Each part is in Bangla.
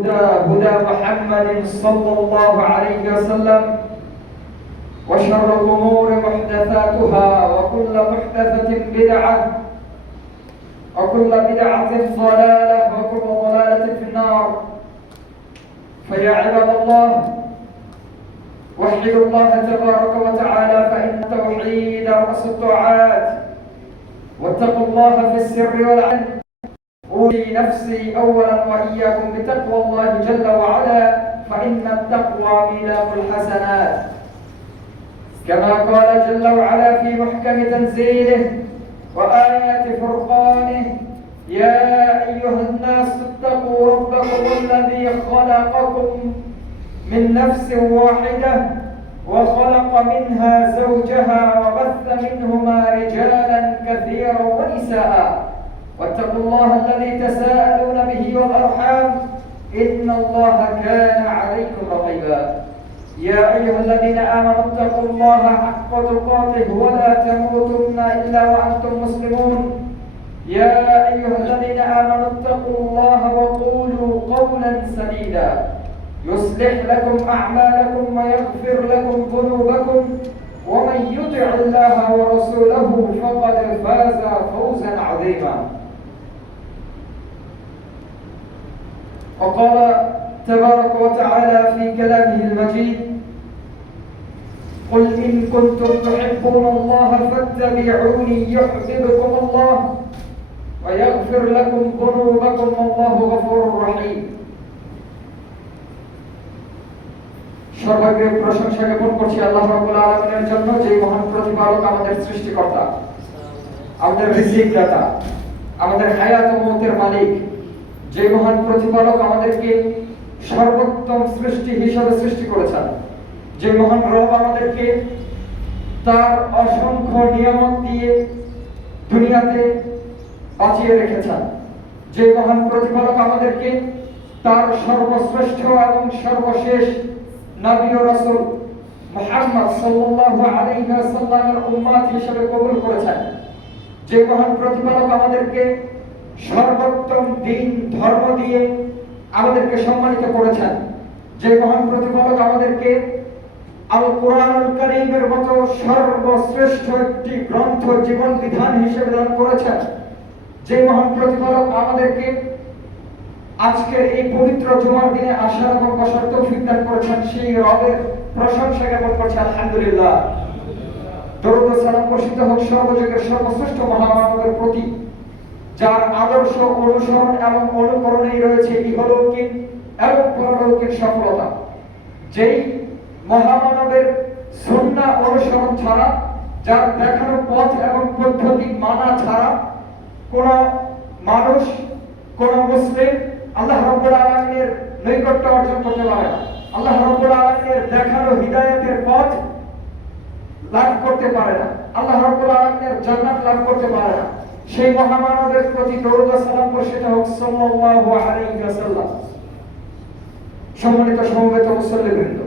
هدى محمد صلى الله عليه وسلم وشر الأمور محدثاتها وكل محدثة بدعة وكل بدعة ضلالة وكل ضلالة في النار. فيا عباد الله، وحدوا الله تبارك وتعالى فإن التوحيد رأس الطاعات، واتقوا الله في السر والعلن. أولي نفسي أولا وإياكم بتقوى الله جل وعلا، فإن التقوى ميلاد الحسنات، كما قال جل وعلا في محكم تنزيله وآيات فرقانه: يا أيها الناس اتقوا ربكم الذي خلقكم من نفس واحدة وخلق منها زوجها وبث منهما رجالا كثيرا ونساء، واتقوا الله الذي تساءلون به والأرحام إن الله كان عليكم رقيبا. يا أيها الذين آمنوا اتقوا الله حق تقاته ولا تموتن إلا وأنتم مسلمون. يا أيها الذين آمنوا اتقوا الله وقولوا قولا سديدا يصلح لكم أعمالكم ويغفر لكم ذنوبكم، ومن يطع الله ورسوله فقد فاز فوزا عظيما. وقال تبارك وتعالى في كلامه المجيد: قل إن كنتم تحبون الله فاتبعوني يحببكم الله ويغفر لكم ذنوبكم والله غفور رحيم। সর্বাগ্রে প্রশংসা জ্ঞাপন করছি আল্লাহ রাব্বুল আলামিনের জন্য, যে মহান প্রতিপালক, আমাদের সৃষ্টিকর্তা, আমাদের রিজিক দাতা, আমাদের হায়াত ও মওতের মালিক, যে মহান প্রতিপালক আমাদেরকে সর্বোত্তম সৃষ্টি হিসেবে সৃষ্টি করেছেন, যে মহান রব আমাদেরকে তার অসংখ্য নিয়ামত দিয়ে দুনিয়াতে বাঁচিয়ে রেখেছেন, যে মহান প্রতিপালক আমাদেরকে তার সর্বশ্রেষ্ঠ এবং সর্বশেষ নবী ও রাসূল মুহাম্মদ সাল্লাল্লাহু আলাইহি ওয়াসাল্লামের উম্মত হিসেবে কবুল করেছেন, যে মহান প্রতিপালক আমাদেরকে সর্বোত্তম দ্বীন ধর্ম দিয়ে আমাদেরকে সম্মানিত করেছেন, যে মহান প্রতিপালক আমাদেরকে আল কোরআনুল কারীমের মতো সর্বশ্রেষ্ঠ একটি গ্রন্থ জীবন বিধান হিসেবে দান করেছেন, যে মহান প্রতিপালক আমাদেরকে আজকের এই পবিত্র জুমার দিনে আসার এবং বসার তৌফিক দান করেছেন, সেই রবের প্রশংসা জ্ঞাপন করছি আলহামদুলিল্লাহ। দরুদ ও সালাম বর্ষিত হোক সর্বযুগের সর্বশ্রেষ্ঠ মহামানবের প্রতি, যার আদর্শ অনুসরণ এবং অনুকরণেই রয়েছে ইহলৌকিক এবং পরলৌকিক সফলতা। যেই মহামানবের সুন্নাহ অনুসরণ ছাড়া, যার দেখানো পথ এবং পদ্ধতি মানা ছাড়া কোন মানুষ, কোন মুসলিম আল্লাহ রাব্বুল আলামিনের নৈকট্য অর্জন করতে পারে না, আল্লাহ রাব্বুল আলামিনের দেখানো হিদায়াতের পথ লাভ করতে পারে না, আল্লাহ রাব্বুল আলামিনের জান্নাত লাভ করতে পারে না। সেই মহামানবের প্রতি দরুদ ও সালাম বর্ষিত হোক সাল্লাল্লাহু আলাইহি ওয়াসাল্লাম। সম্মানিত সমবেত মুসল্লিবৃন্দ,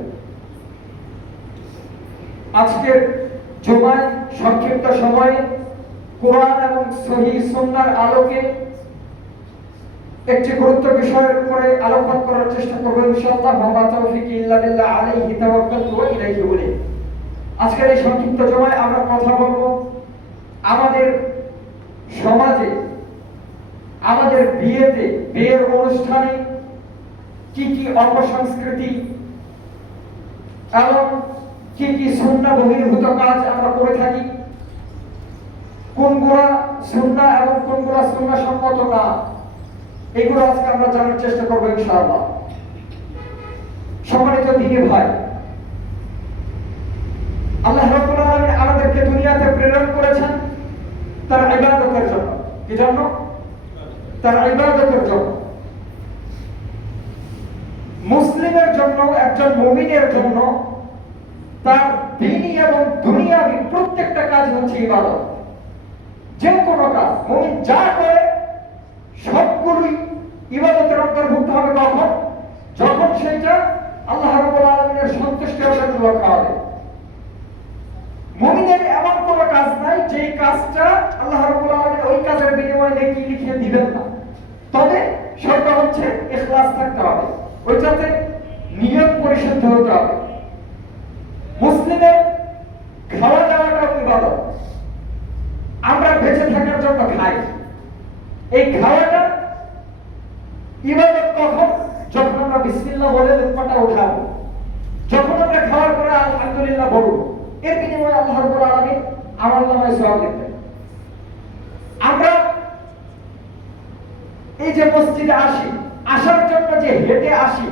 আজকের জুমায় সংক্ষিপ্ত সময়ে কোরআন এবং সহিহ সুন্নাহর আলোকে একটি গুরুত্ব বিষয়ের উপরে আলোকপাত করার চেষ্টা করব ইনশাআল্লাহ। ওয়া তাওফীকি ইল্লা বিল্লাহ আলাইহি তাওয়াক্কালতু ওয়া ইলাইহি উনীব। আজকের এই সংক্ষিপ্ত জুমায় আমরা কথা বলবো আমাদের সমাজে, আমাদের বিয়ের অনুষ্ঠানে কি কি অপসংস্কৃতি এবং কি কি সুন্নাহ বহির্ভূত কাজ আমরা করে থাকি, কোনগুলা সুন্নাহ এবং কোনগুলা সুন্নাহ সম্মত না, এগুলো আজকে আমরা জানার চেষ্টা করবো ইনশাআল্লাহ। সম্মানিত দিনী ভাই, আল্লাহ রাব্বুল আলামিন আমাদেরকে দুনিয়াতে প্রেরণ করেছেন তার ইবাদতের জন্য। কি জন্য? তার ইবাদতের জন্য। মুসলিমের জন্য, একজন মুমিনের জন্য তার দ্বীনি এবং দুনিয়াবি প্রত্যেকটা কাজ হচ্ছে ইবাদত। যে কোনো কাজ মুমিন যা করে সবগুলোই ইবাদতের অন্তর্ভুক্ত হবে। কখন? যখন সেটা আল্লাহ রাব্বুল আলামিনের সন্তুষ্টি অর্জনের লক্ষ্যে হবে। মুমিনের এমন কোন কাজ নাই যে কাজটা আল্লাহ রাব্বুল আলামিন ওই কাজের বিনিময়ে নেকি লিখে দিবেন না, তবে শর্ত হচ্ছে ইখলাস থাকতে হবে। পরিশুদ্ধ হতে হবে। মুসলিমের খাওয়া দাওয়াটা ইবাদত। আমরা বেঁচে থাকার জন্য খাই। এই খাওয়াটা ইবাদত কখন? যখন আমরা বিসমিল্লাহ বলে লুকমাটা উঠাবো, যখন আমরা খাওয়ার পরে আলহামদুলিল্লাহ বলবো, এর বিনিময়ে আল্লাহ রাব্বুল আলামিন আমার নামায় সওয়াব দিবেন। আমরা এই যে মসজিদে আসি, আসার জন্য যে হেঁটে আসি,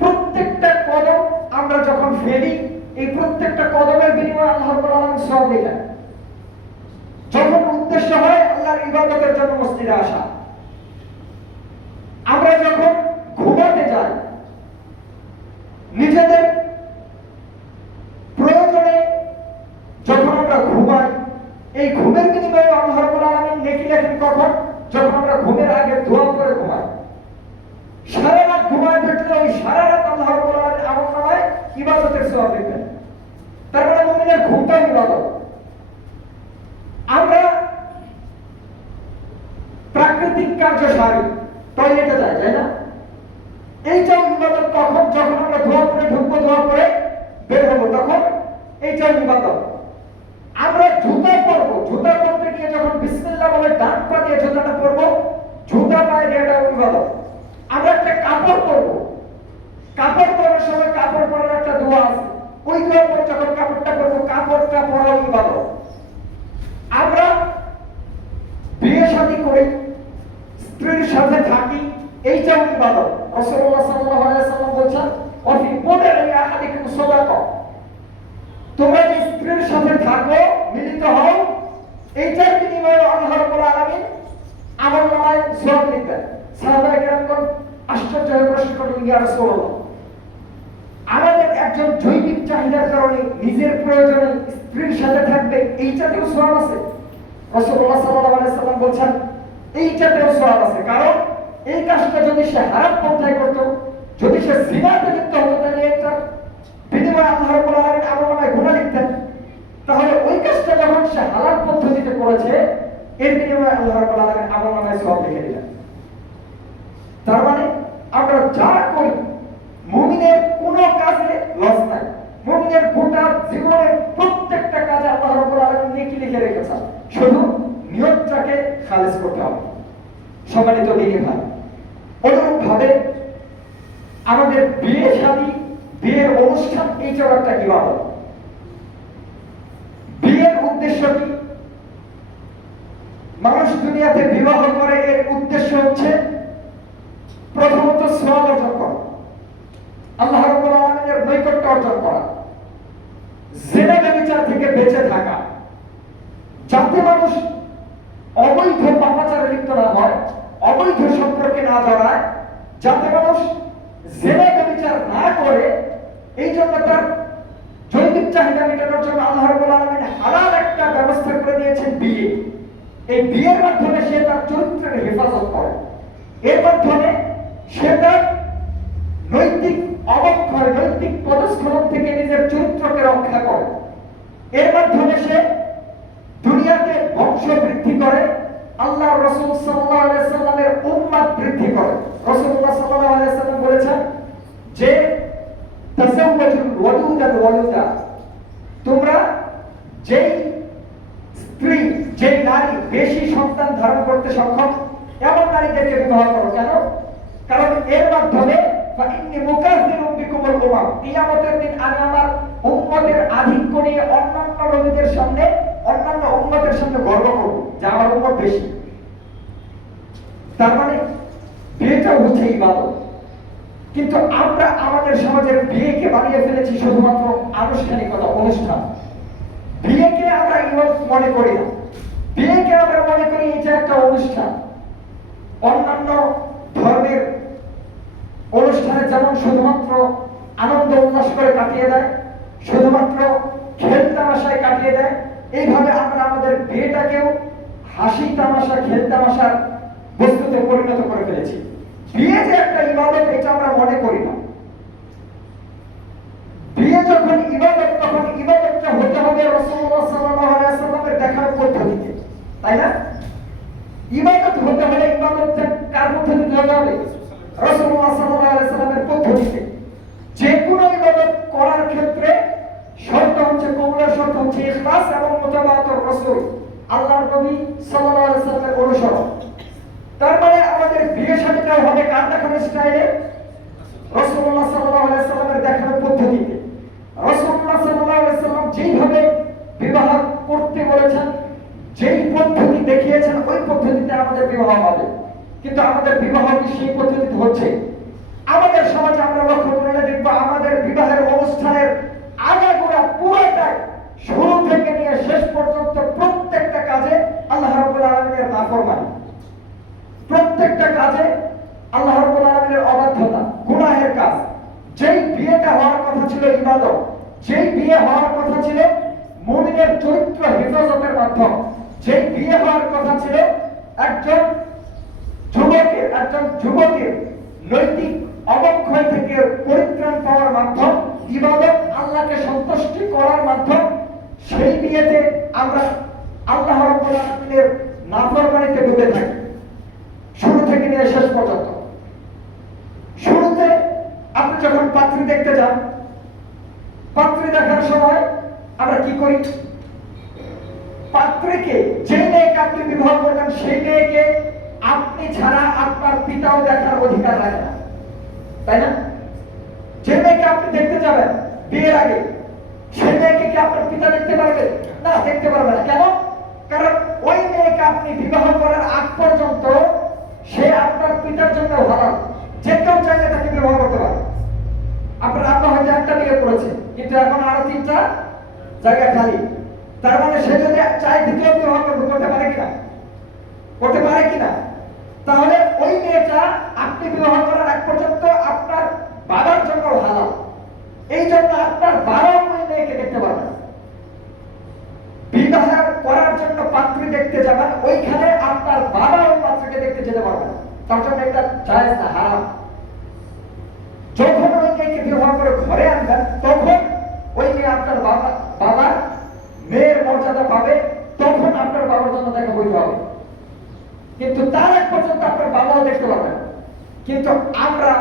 প্রত্যেকটা কদম আমরা যখন ফেলি, এই প্রত্যেকটা কদমের বিনিময়ে আল্লাহ রাব্বুল আলামিন সওয়াব দিবেন। যখন উদ্দেশ্য হয় আল্লাহর ইবাদতের জন্য মসজিদে আসা। আমরা যখন ঘুমাতে যাই, নিজেদের প্রয়োজনে যখন আমরা ঘুমাই, এই ঘুমের বিনিময়ে আল্লাহ রাব্বুল আলামিন নেকি লেখেন কখন? যখন আমরা ঘুমের আগে দোয়া করে ঘুমাই। সারা রাত ঘুমায় থাকলে ওই সারা রাত আল্লাহ রাব্বুল আলামিন আমল নামায় ইবাদতের সওয়াব দিবেন। তার মানে মুমিনের ঘুমটা ইবাদত। আমরা প্রাকৃতিক কার্য সারি, টয়লেটে যাই, তাই না? এইটাও ইবাদত কখন? যখন আমরা দোয়া করে ঢুকবো, দোয়া করে বের হবো, তখন এইটাও ইবাদত। আমরা জুতা পরবো, জুতা পরতে গিয়ে যখন বিসমিল্লাহ বলে ডান পা দিয়ে জুতাটা পরবো, জুতা পায়ে দেওয়াটাও ইবাদত। আমরা একটা কাপড় পরবো, কাপড় পরার সময় কাপড় পরার একটা দোয়া আছে, ওই দোয়া পরে যখন কাপড়টা পরবো, কাপড়টা পরাও ইবাদত। আমরা বিয়ে শাদী করি, স্ত্রীর সাথে থাকি, এইটাও ইবাদত। রাসূলুল্লাহ সাল্লাল্লাহু আলাইহি ওয়াসাল্লাম বলেছেন, ওয়াফি বুদ'i আহাদিকুম সাদাকা। তোমরা যে স্ত্রীর সাথে থাকো, মিলিত হও, এইটার বিনিময়ে আল্লাহ রাব্বুল আলামিন আমল নামায় সওয়াব দিবেন। সাহাবায়ে কেরামগণ আশ্চর্য হয়ে প্রশ্ন করলেন, ইয়া রাসূলুল্লাহ, আমাদের একজন জৈবিক চাহিদার কারণে নিজের প্রয়োজনে স্ত্রীর সাথে থাকবে, এইটাতেও সওয়াব আছে? রাসূলুল্লাহ সাল্লাল্লাহু আলাইহি ওয়াসাল্লাম বলেছেন, এইটাতেও সওয়াব আছে। কারণ এই কাজটা যদি সে হারাম পন্থায় করত, যদি সে জিনাতে লিপ্ত হতো, তাহলে এটা বিনিময়ে আল্লাহ রাব্বুল আলামিন আমল নামায় গুনাহ লিখতেন। তাহলে ওই কাজটা যখন সে হালাল পদ্ধতিতে করেছে, এর বিনিময়ে আল্লাহ রাব্বুল আলামিন আমল নামায় সওয়াব লিখে দিলেন। তার মানে আমরা যা করি, মুমিনের কোনো কাজে লস নাই। মুমিনের গোটা জীবনের প্রত্যেকটা কাজে আল্লাহ রাব্বুল আলামিন নেকি লিখে রেখেছেন, শুধু নিয়তটাকে খালেস করতে হবে। সম্মানিত দিনী ভাই, অনুরূপ ভাবে আমাদের বিয়ে শাদী, বিয়ের অনুষ্ঠান, এইটাও একটা ইবাদত। বিয়ের উদ্দেশ্য কি? মানুষ দুনিয়াতে বিবাহ করে, এর উদ্দেশ্য হচ্ছে প্রথমত সওয়াব অর্জন করা, আল্লাহ রাব্বুল আলামিনের নৈকট্য অর্জন করা, জিনা ব্যভিচার থেকে বেঁচে থাকা, যাতে মানুষ অবৈধ পাপাচারে লিপ্ত না হয়, অবৈধ সম্পর্কে না জড়ায়, যাতে মানুষ জিনা ব্যভিচার না করে। এই জন্য তার জৈবিক চাহিদা মেটানোর জন্য আল্লাহ রাব্বুল আলামিন হালাল একটা ব্যবস্থা করে দিয়েছেন, বিয়ে। এই বিয়ের মাধ্যমে সে তার চরিত্রের হেফাজত করে, এর মাধ্যমে সে তার নৈতিক অবক্ষয়, নৈতিক পদস্খলন থেকে নিজের চরিত্রকে রক্ষা করে। এর মাধ্যমে সে দুনিয়াতে বংশ বৃদ্ধি করে, আল্লাহর রাসূল সাল্লাল্লাহু আলাইহি ওয়াসাল্লামের উম্মত বৃদ্ধি করে। রাসূলুল্লাহ সাল্লাল্লাহু আলাইহি ওয়াসাল্লাম বলেছেন যে তাসাওয়াজুল ওয়াদুদাল ওয়ালুদা, তোমরা যেই স্ত্রী, যেই নারী বেশি সন্তান ধারণ করতে সক্ষম, এমন নারীদেরকে বিবাহ করো। কেন? কারণ এর মাধ্যমে ফাইন্নী মুকাফিরুম বিকুমুল উমাম, কিয়ামতের দিন আমি আমার উম্মতের আধিক্য নিয়ে অন্যান্য নবীদের সামনে, অন্যান্য উম্মতের সামনে গর্ব করব যে আমার উম্মত বেশি। তার মানে বিয়েটাও হচ্ছে ইবাদত। কিন্তু আমরা আমাদের সমাজের বিয়েকে বানিয়ে ফেলেছি শুধুমাত্র আনুষ্ঠানিকতা, অনুষ্ঠান। বিয়েকে আমরা ইবাদত মনে করি না, বিয়েকে আমরা মনে করি এটা একটা অনুষ্ঠান। অন্যান্য ধর্মের অনুষ্ঠানে যেমন শুধুমাত্র আনন্দ উল্লাস করে কাটিয়ে দেয়, শুধুমাত্র খেল তামাশায় কাটিয়ে দেয়, এইভাবে আমরা আমাদের বিয়েটাকেও হাসি তামাশা, খেল তামাশার বস্তুতে পরিণত করে ফেলেছি। বিয়ে যে একটা ইবাদত, এটা আমরা মনে করি না। বিয়ে যখন ইবাদত, তখন ইবাদতটা হতে হবে রাসূলুল্লাহ সাল্লাল্লাহু আলাইহি ওয়াসাল্লামের দেখানো পদ্ধতিতে, তাই না? ইবাদত হতে হলে ইবাদতটা কার পদ্ধতিতে হতে হবে? রাসূলুল্লাহ সাল্লাল্লাহু আলাইহি ওয়াসাল্লামের পদ্ধতিতে। যে দেখানো পদ্ধতিতে। রাসূলুল্লাহ সাল্লাল্লাহু আলাইহি ওয়াসাল্লাম যেইভাবে বিবাহ করতে বলেছেন, যেই পদ্ধতি দেখিয়েছেন, ওই পদ্ধতিতে আমাদের বিবাহ হবে। কিন্তু আমাদের বিবাহ কি সেই পদ্ধতিতে হচ্ছে? আমাদের সমাজে আমরা লক্ষ্য করলে দেখবো আমাদের বিবাহের অনুষ্ঠানের আগাগোড়া পুরোটাই শুরু থেকে নিয়ে শেষ পর্যন্ত প্রত্যেকটা কাজে আল্লাহ রাব্বুল আলামিনের নাফরমানি, প্রত্যেকটা কাজে আল্লাহ রাব্বুল আলামিনের অবাধ্যতা, গুনাহের কাজ। যেই বিয়েটা হওয়ার কথা ছিল ইবাদত, যেই বিয়ে হওয়ার কথা ছিল মুমিনের চরিত্র হেফাজতের মাধ্যম, যেই বিয়ে হওয়ার কথা ছিল একজন যুবকের নৈতিক অবক্ষয় থেকে পরিত্রাণ পাওয়ার মাধ্যম, ইবাদত আল্লাহকে সন্তুষ্টি করার মাধ্যম, সেই বিয়েতে আমরা আল্লাহ রাব্বুল আলামিনের নাফরমানিতে ডুবে থাকি শুরু থেকে নিয়ে শেষ পর্যন্ত। শুরুতে আপনি যখন পাত্রী দেখতে যান, পাত্রী দেখার সময় আমরা কি করি? পাত্রীকে, যে মেয়েকে আপনি বিবাহ করবেন, সেই মেয়েকে আপনি ছাড়া আপনার পিতাও দেখার অধিকার রাখে না, তাই না? যে মেয়েকে আপনি দেখতে যাবেন বিয়ের আগে, সেই মেয়েকে কি আপনার পিতা দেখতে পারবে না? দেখতে পারবে না। কেন? কারণ ওই মেয়েকে আপনি বিবাহ করার আগ পর্যন্ত সে আপনার পিতার জন্য হারাম। যে কেউ চাইলে তাকে বিবাহ করতে পারে। আপনার আব্বা হয়তো একটা বিয়ে করেছে, কিন্তু এখন আরো 3টা জায়গা খালি। তার মানে সে যদি চায় দ্বিতীয় বিবাহ করতে পারে কিনা? করতে পারে কিনা? তাহলে ওই মেয়েটা আপনি বিবাহ করার আগ পর্যন্ত আপনার বাবার জন্য হারাম। এই জন্য আপনার বাবা ওই মেয়েকে দেখতে পারবে না। বিবাহ করার জন্য পাত্রী দেখতে যাবেন, ওইখানে আপনার বাবা ওই পাত্রীকে দেখতে যেতে পারবে না। তার জন্য এটা জায়েজ না, হারাম। যখন ওই মেয়েকে বিবাহ করে ঘরে আনবেন, তখন ওই মেয়ে আপনার বাবা মেয়ের মর্যাদা পাবে, তখন আপনার বাবার জন্য দেখা বইতে হবে। কিন্তু তার এক পর্যন্ত আপনার বাবাও দেখতে পারবেন। কিন্তু আমরা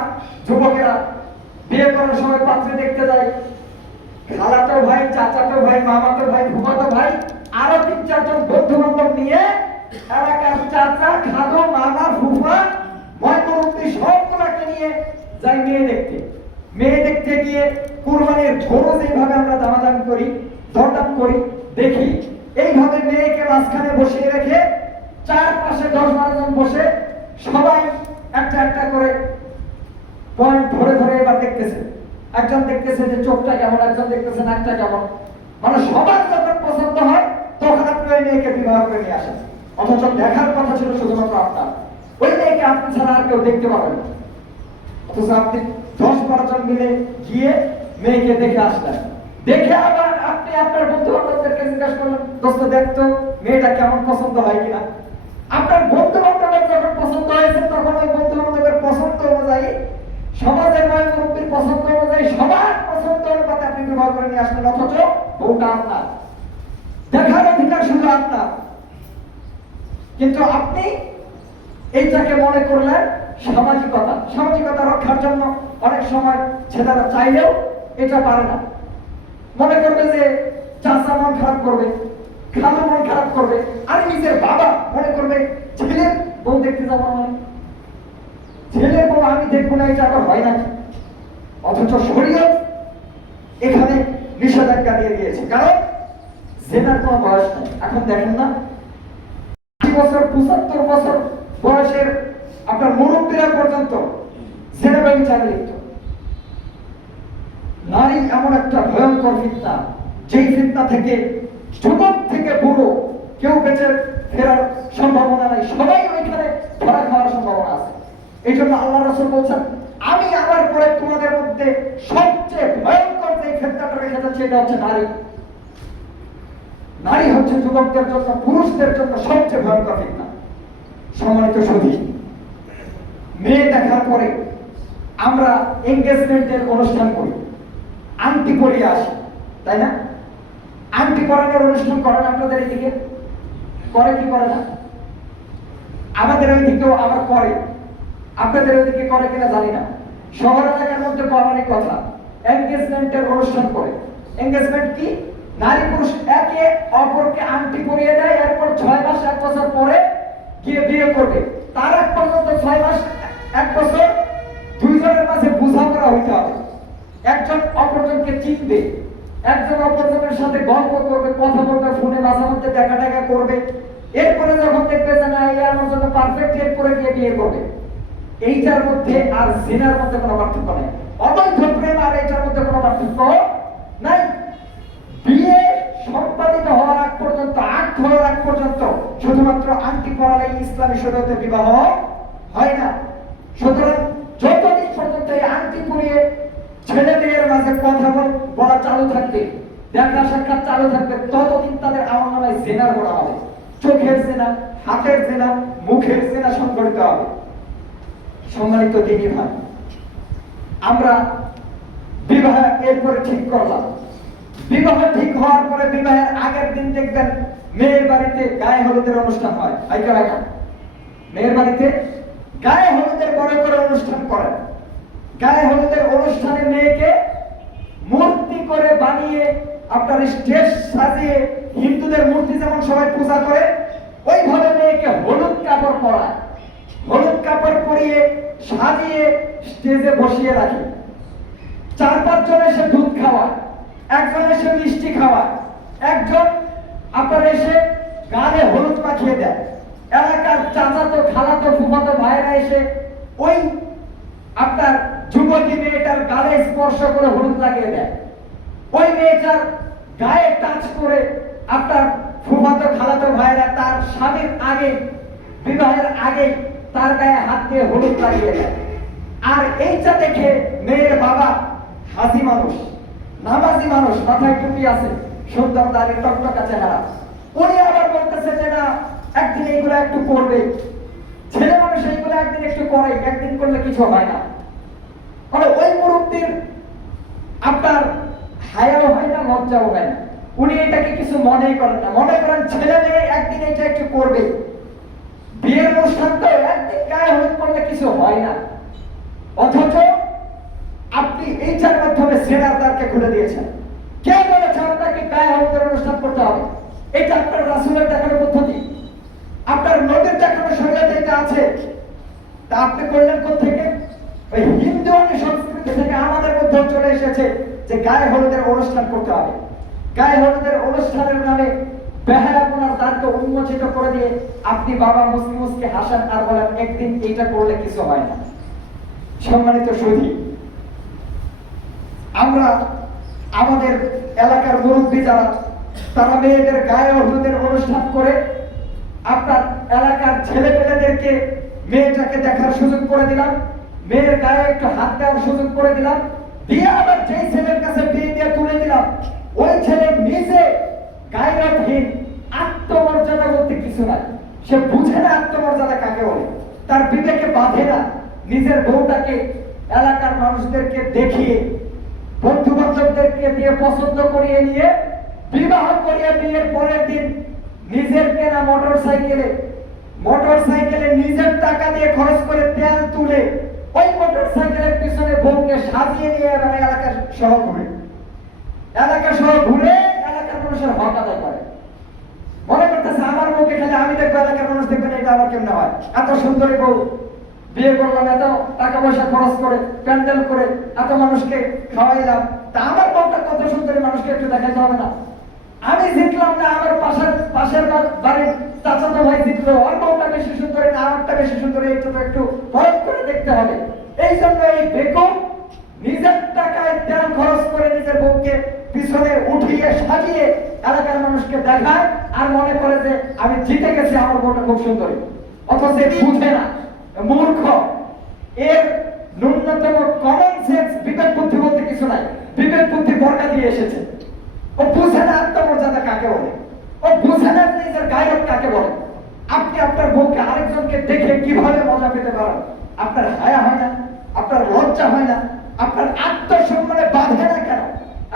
যুবকেরা বিয়ে করার সময় পাত্রী দেখতে যাই, খালাতো ভাই, চাচাতো ভাই, মামাতো ভাই, ফুফাতো ভাই, আরো 3-4 জন বন্ধু বান্ধব নিয়ে এলাকার চাচা, খালু, মামা, ফুফা, ময়মুরব্বি সবগুলাকে নিয়ে যাই মেয়ে দেখতে গিয়ে কুরবানির গরু যেভাবে আমরা দামাদামি করি, দরদাম করি, দেখি এইভাবে মেয়েকে মাঝখানে বসিয়ে রেখে চারপাশে 10-12 জন বসে সবাই একটা একটা করে পয়েন্ট ধরে ধরে এবার দেখতেছে। একজন দেখতেছে যে চোখটা কেমন, একজন দেখতেছে নাকটা কেমন। মানে সবার যখন পছন্দ হয় তখন আপনি ওই মেয়েকে বিবাহ করে নিয়ে আসেন, অথচ দেখার কথা ছিল শুধুমাত্র আপনার। ওই মেয়েকে আপনি ছাড়া আর কেউ দেখতে পাবেন না, অথচ আপনি 10-12 জন মিলে গিয়ে মেয়েকে দেখে আসলেন। দেখে আবার আপনি আপনার বন্ধু বান্ধবদেরকে জিজ্ঞাসা করলেন, দোস্ত দেখতো মেয়েটা কেমন, পছন্দ হয় কিনা। আপনার বন্ধু বান্ধবের যখন পছন্দ হয়েছে, তখন ওই বন্ধু বান্ধবের পছন্দ অনুযায়ী, সমাজের মুরব্বীর পছন্দ অনুযায়ী, সবার পছন্দ অনুপাতে আপনি বিবাহ করে নিয়ে আসলেন, অথচ বউটা আপনার, দেখার অধিকার শুধু আপনার। কিন্তু আপনি এইটাকে মনে করলেন সামাজিকতা রক্ষার জন্য অনেক সময় ছেলেরা চাইলেও এটা পারে না। মনে করবে যে চাচা মন খারাপ করবে, খালু মন খারাপ করবে, আর নিজের বাবা মনে করবে ছেলের বউ দেখতে যাবো, মানে ছেলের বউ আমি দেখবো না, এটা আবার হয় নাকি? অথচ শরীয়ত এখানে নিষেধাজ্ঞা দিয়ে দিয়েছে। কারণ জেনার কোনো বয়স নেই। এখন দেখেন না, 80 বছর 75 বছর বয়সের আপনার মুরব্বীরা পর্যন্ত জেনা ব্যভিচারে লিপ্ত। নারী এমন একটা ভয়ঙ্কর ফিতনা, যেই ফিতনা থেকে যুবক থেকে বুড়ো কেউ বেঁচে ফেরার সম্ভাবনা নাই, সবাই ওইখানে ধরা খাওয়ার সম্ভাবনা আছে। এই জন্য আল্লাহ রাসূল বলছেন, আমি আমার পরে তোমাদের মধ্যে সবচেয়ে ভয়ঙ্কর যে ফিতনাটা রেখে যাচ্ছে, এটা হচ্ছে নারী। নারী হচ্ছে যুবকদের জন্য, পুরুষদের জন্য সবচেয়ে ভয়ঙ্কর ফিতনা। সম্মানিত সুধী, মেয়ে দেখার পরে আমরা এনগেজমেন্টের অনুষ্ঠান করি, আংটি পরিয়ে আসি, তাই না? আংটি পরানোর অনুষ্ঠান করেন আপনাদের এদিকে? করে কি করে না? আমাদের ওইদিকেও আবার করে, আপনাদের ওইদিকে করে কিনা জানি না। শহর এলাকার মধ্যে করারই কথা, এনগেজমেন্টের অনুষ্ঠান করে। এনগেজমেন্ট কি? নারী পুরুষ একে অপরকে আংটি পরিয়ে দেয়, এরপর 6 মাস 1 বছর পরে গিয়ে বিয়ে করবে। তার এক পর্যন্ত 6 মাস 1 বছর দুইজনের মাঝে বোঝাপড়া হইতে হবে। একজন অপরজনকে চিনবে, একজন অপরজনের সাথে গল্প করবে, কথা বলবে, ফোনে মাঝে মধ্যে দেখা টাকা করবে, এরপরে যখন দেখবে যে না এই আমার জন্য পারফেক্ট, এরপরে গিয়ে বিয়ে করবে। এইটার মধ্যে আর জিনার মধ্যে কোনো পার্থক্য নেই। অবৈধ প্রেম আর এইটার মধ্যে কোনো পার্থক্য নাই। বিয়ে সম্পাদিত হওয়ার আগ পর্যন্ত, আক্ট হওয়ার আগ পর্যন্ত শুধুমাত্র আংটি পরালে ইসলামী শরীয়তে বিবাহ হয় না। সুতরাং যতদিন পর্যন্ত এই আংটি পরিয়ে ছেলে মেয়ের মাঝে কথা বলা চালু থাকবে, দেখা সাক্ষাৎ চালু থাকবে, ততদিন তাদের আমার নামে জিনার করা হবে। চোখের জিনা, হাতের জিনা, মুখের জিনা সংঘটিত হবে। সম্মানিত দিনী ভাই, আমরা বিবাহ এরপরে ঠিক করলাম। বিবাহ ঠিক হওয়ার পরে বিবাহের আগের দিন দেখবেন মেয়ের বাড়িতে গায়ে হলুদের অনুষ্ঠান হয়। মেয়ের বাড়িতে গায়ে হলুদের বড় করে অনুষ্ঠান করেন। গায়ে হলুদের অনুষ্ঠানে মেয়েকে মূর্তি করে বানিয়ে আপনার স্টেজ সাজিয়ে, হিন্দুদের মূর্তি যেমন সবাই পূজা করে ওইভাবে মেয়েকে হলুদ কাপড় পরায়, হলুদ কাপড় পরিয়ে সাজিয়ে স্টেজে বসিয়ে রাখে। 4-5 জন এসে দুধ খাওয়ায়, একজন এসে মিষ্টি খাওয়ায়, একজন আপনার এসে গালে হলুদ মাখিয়ে দেয়। এলাকার চাচাতো, খালাতো, ফুফাতো ভাইরা এসে ওই আপনার যুবতী মেয়েটার গালে স্পর্শ করে হলুদ লাগিয়ে দেয়। ওই মেয়েটার গায়ে টাচ করে আপনার ফুফাতো, খালাতো ভাইরা তার স্বামীর আগে, বিবাহের আগে তার গায়ে হাত দিয়ে হলুদ লাগিয়ে দেয়। আর এইটা দেখে মেয়ের বাবা হাজি মানুষ, নামাজি মানুষ, মাথায় টুপি আছে, সুন্দর দাড়ি, টকটকা চেহারা, উনি আবার বলতেছে যে না একদিন এইগুলো একটু করবে। ছেলে মানুষ এইগুলো একদিন একটু করে, একদিন করলে কিছু হয় না। মানে ওই মুরব্বীর আপনার হায়াও হয় না, লজ্জাও হয় না। উনি এটাকে কিছু মনেই করেন না, মনে করেন ছেলে মেয়ে একদিন এটা একটু করবে। বিয়ের অনুষ্ঠান তো একদিন গায়ে হলুদ করলে কিছু হয় না। অথচ আপনি এইটার মাধ্যমে জিনার দ্বারকে খুলে দিয়েছেন। কে বলেছে আপনাকে গায়ে হলুদের অনুষ্ঠান করতে হবে? এটা আপনার রাসূলের দেখানো পদ্ধতি, আপনার নবীর দেখানো শরীয়তে এটা আছে। তা আপনি করলেন কোথা থেকে? ওই হিন্দু সংস্কৃতি থেকে আমাদের মধ্যে চলে এসেছে যে গায়ে হলুদের অনুষ্ঠান করতে হবে। গায়ে হলুদের অনুষ্ঠানের নামে বেহায়াপনার দ্বারকে উন্মোচিত করে দিয়ে আপনি বাবা মুসলিমকে হাসান আর বলেন একদিন এইটা করলে কিছু হয় না। সম্মানিত সুধী, আমরা আমাদের এলাকার মুরব্বী যারা, তারা মেয়েদের গায়ে হলুদের অনুষ্ঠান করে আপনার এলাকার ছেলেপেলেদেরকে মেয়েটাকে দেখার সুযোগ করে দিলাম, মেয়ের গায়ে একটু হাত দেওয়ার সুযোগ করে দিলাম, দিয়ে আবার যেই ছেলের কাছে বিয়ে দিয়ে তুলে দিলাম, ওই ছেলে নিজে গায়রতহীন, আত্মমর্যাদা বলতে কিছু নাই। সে বুঝে না আত্মমর্যাদা কাকে বলে, তার বিবেকে বাঁধে না। নিজের বউটাকে এলাকার মানুষদেরকে দেখিয়ে, বন্ধু বান্ধবদেরকে দিয়ে পছন্দ করিয়ে নিয়ে বিবাহ করিয়ে বিয়ের পরের দিন নিজের কেনা মোটরসাইকেলে নিজের টাকা দিয়ে খরচ করে তেল তুলে ওই মোটরসাইকেলের পিছনে বউকে সাজিয়ে নিয়ে এবার এলাকা সহ ঘুরে এলাকার মানুষের হক আদায় করে। মনে করতেছে আমার বউকে খেলে আমি দেখবো, এলাকার মানুষ দেখবে না, এটা আমার কেমনে হয়? এত সুন্দরী বউ বিয়ে করলাম, এত টাকা পয়সা খরচ করে, প্যান্ডেল করে, এত মানুষকে খাওয়াইলাম, তা আমার বউটা কত সুন্দরী মানুষকে একটু দেখাতে হবে না? আমি জিতলাম না, আমার পাশের বাড়ির চাচাতো ভাই জিতলো, ওর বউটা বেশি সুন্দরী না আমারটা বেশি সুন্দরী, একটু একটু ফরক করে দেখতে হবে। এই জন্য এই বেগম নিজের টাকায় তেল খরচ করে নিজের বউকে পিছনে উঠিয়ে সাজিয়ে এলাকার মানুষকে দেখায় আর মনে করে যে আমি জিতে গেছি, আমার বউটা খুব সুন্দরী। অথচ বুঝে না, মূর্খ। এর ন্যূনতম কমন সেন্স, বিবেক বুদ্ধি বলতে কিছু নাই। বিবেক বুদ্ধি বর্গা দিয়ে এসেছে। ও বুঝে না আত্মমর্যাদা কাকে বলে, ও বুঝে না নিজের গায়ক কাকে বলে। আপনি আপনার বউকে আরেকজনকে দেখে কিভাবে মজা পেতে পারেন? আপনার হায়া হয় না? আপনার লজ্জা হয় না? আপনার আত্মসম্মানে বাধে না কেন?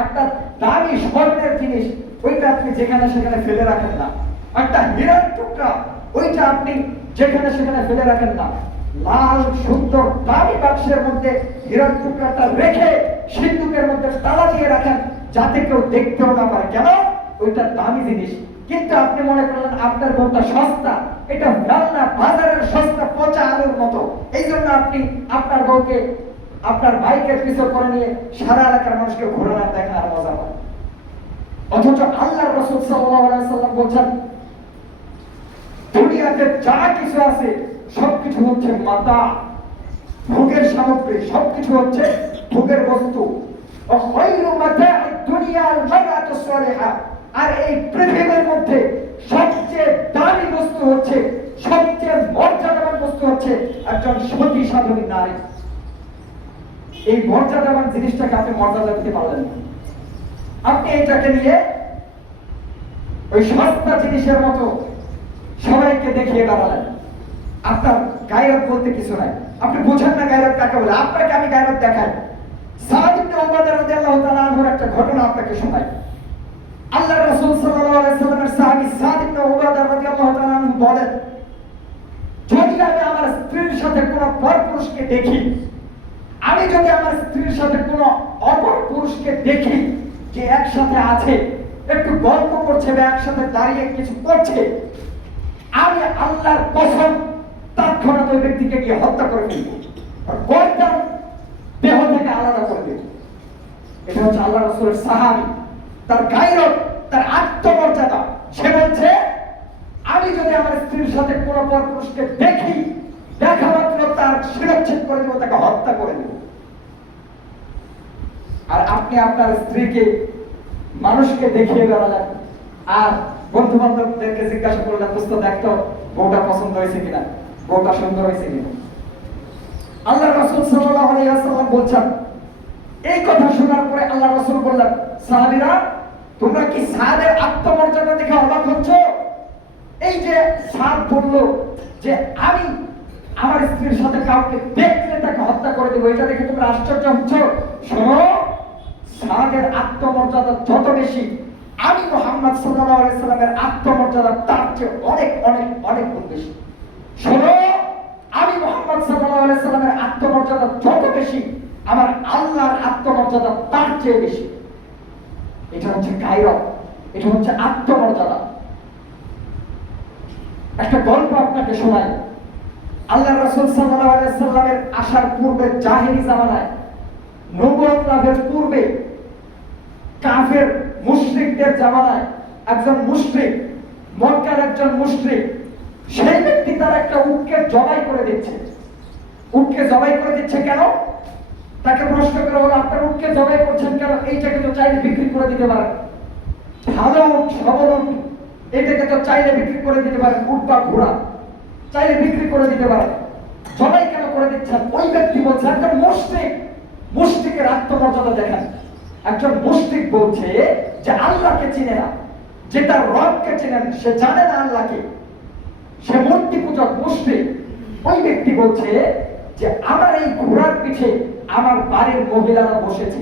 একটা দামি স্বর্ণের জিনিস ওইটা আপনি যেখানে সেখানে ফেলে রাখেন না। একটা হীরার টুকরা ওইটা আপনি যেখানে সেখানে ফেলে রাখেন না। লাল সুন্দর দামি বাক্সের মধ্যে হীরার টুকরাটা রেখে সিন্ধুকের মধ্যে তালা দিয়ে রাখেন, যাতে কেউ দেখতেও না পারে। কেন? ওইটা দামি জিনিস। কিন্তু আপনি মনে করলেন আপনার বউটা সস্তা, এটা ফেলনা বাজারের সস্তা পচা আলুর মতো। এই জন্য আপনি আপনার বউকে আপনার বাইকের পিছনে করে নিয়ে সারা এলাকার মানুষকে ঘোরানোর দেখা আর মজা পায়। অথচ আল্লাহর রাসূল সাল্লাল্লাহু আলাইহি ওয়াসাল্লাম বলেন, দুনিয়াতে যা কিছু আছে সবকিছু হচ্ছে মাতা, ভোগের সামগ্রী, সবকিছু হচ্ছে ভোগের বস্তু। খায়রু মাতা'আদ দুনিয়া আল মারআতুস সালিহা, আর এই পৃথিবীর মধ্যে সবচেয়ে দামি বস্তু হচ্ছে, সবচেয়ে মর্যাদাবান বস্তু হচ্ছে একজন সতী সাধনী নারী। এই মর্যাদাবান জিনিসটাকে আপনি মর্যাদা দিতে পারলেন না। আপনি এটাকে নিয়ে ওই সস্তা জিনিসের মতো সবাইকে দেখিয়ে বেড়ালেন। আপনার গায়রত বলতে কিছু নাই। আপনি বোঝেন না গায়রত কাকে বলে। আপনাকে আমি গায়রত দেখাই। সাদ ইবনে উবাদা রাদিয়াল্লাহু তাআলা আনহুর একটা ঘটনা আপনাকে শোনাই। আল্লাহর রাসূল সাল্লাল্লাহু আলাইহি সাল্লামের সাহাবী সাদ ইবনে উবাদা রাদিয়াল্লাহু তাআলা আনহু বলেন, যদি আমি আমার স্ত্রীর সাথে কোনো পরপুরুষকে দেখি, আমি যদি আমার স্ত্রীর সাথে কোনো অপর পুরুষকে দেখি যে একসাথে আছে, একটু গল্প করছে বা একসাথে দাঁড়িয়ে কিছু করছে, আমি আল্লাহর কসম তৎক্ষণাৎ ওই ব্যক্তিকে গিয়ে হত্যা করে ফেলব, আর গর্দান দেহ থেকে আলাদা করে দেব। এটা হচ্ছে আল্লাহ রাসূলের সাহাবী, তার গায়রত, তার আত্মমর্যাদা। সে বলছে, আমি যদি আমার স্ত্রীর সাথে কোনো পরপুরুষকে দেখি, দেখা মাত্র তার শিরচ্ছেদ করে দেব, তাকে হত্যা করে দেব। আর আপনি আপনার স্ত্রীকে মানুষকে দেখিয়ে বেড়ালেন, আর বন্ধু বান্ধবদেরকে জিজ্ঞাসা করলেন, দোস্ত দেখতো বউটা পছন্দ হয়েছে কিনা, বউটা সুন্দর হয়েছে কিনা। আল্লাহ রাসূল সাল্লাল্লাহু আলাইহি ওয়াসাল্লাম বলছেন, এই কথা শোনার পরে আল্লাহ রাসূল বললেন, সাহাবীরা, তোমরা কি সাদের আত্মমর্যাদা দেখে অবাক হচ্ছ? এই যে সাদ বলল যে আমি আমার স্ত্রীর সাথে কাউকে দেখলে তাকে হত্যা করে দেবো, এটা দেখে তোমরা আশ্চর্য হচ্ছ? শোনো, সাদের আত্মমর্যাদা যত বেশি, আমি মুহাম্মদ সাল্লাল্লাহু আলাইহি সাল্লামের আত্মমর্যাদা তার চেয়ে অনেক অনেক অনেক গুণ বেশি। শোনো, আমি মুহাম্মদ সাল্লাল্লাহু আলাইহি সাল্লামের আত্মমর্যাদা যত বেশি, আমার আল্লাহর আত্মমর্যাদা তার চেয়ে বেশি। এটা হচ্ছে গায়রত, এটা হচ্ছে আত্মমর্যাদা। একটা গল্প আপনাকে শোনাই। আল্লাহ রাসূল সাল্লাল্লাহু আলাইহি সাল্লামের আসার পূর্বে, জাহেলি জামানায়, নবুয়ত লাভের পূর্বে, কাফের মুশরিকদের জামানায় একজন মুশরিক, মক্কার একজন মুশরিক, সেই ব্যক্তি তার একটা উটকে জবাই করে দিচ্ছে। উটকে জবাই করে দিচ্ছে কেন? তাকে প্রশ্ন করা হলো, আপনার উটকে জবাই করছেন কেন? এইটাকে তো চাইলে বিক্রি করে দিতে পারেন, ভালো উট, সবল উট, এটাকে তো চাইলে বিক্রি করে দিতে পারেন, উট বা ঘোড়া চাইলে বিক্রি করে দিতে পারেন, জবাই কেন করে দিচ্ছেন? ওই ব্যক্তি বলছে, একজন মুশরিক, মুশরিকের আত্মমর্যাদা দেখেন। একজন মুশরিক বলছে যে আল্লাহকে চিনে না, যে তার রবকে চিনে না, সে জানে না আল্লাহকে, সে মূর্তি পূজক মুশরিক। ওই ব্যক্তি বলছে যে আমার এই ঘোড়ার পিঠে আমার বাড়ির মহিলারা বসেছে,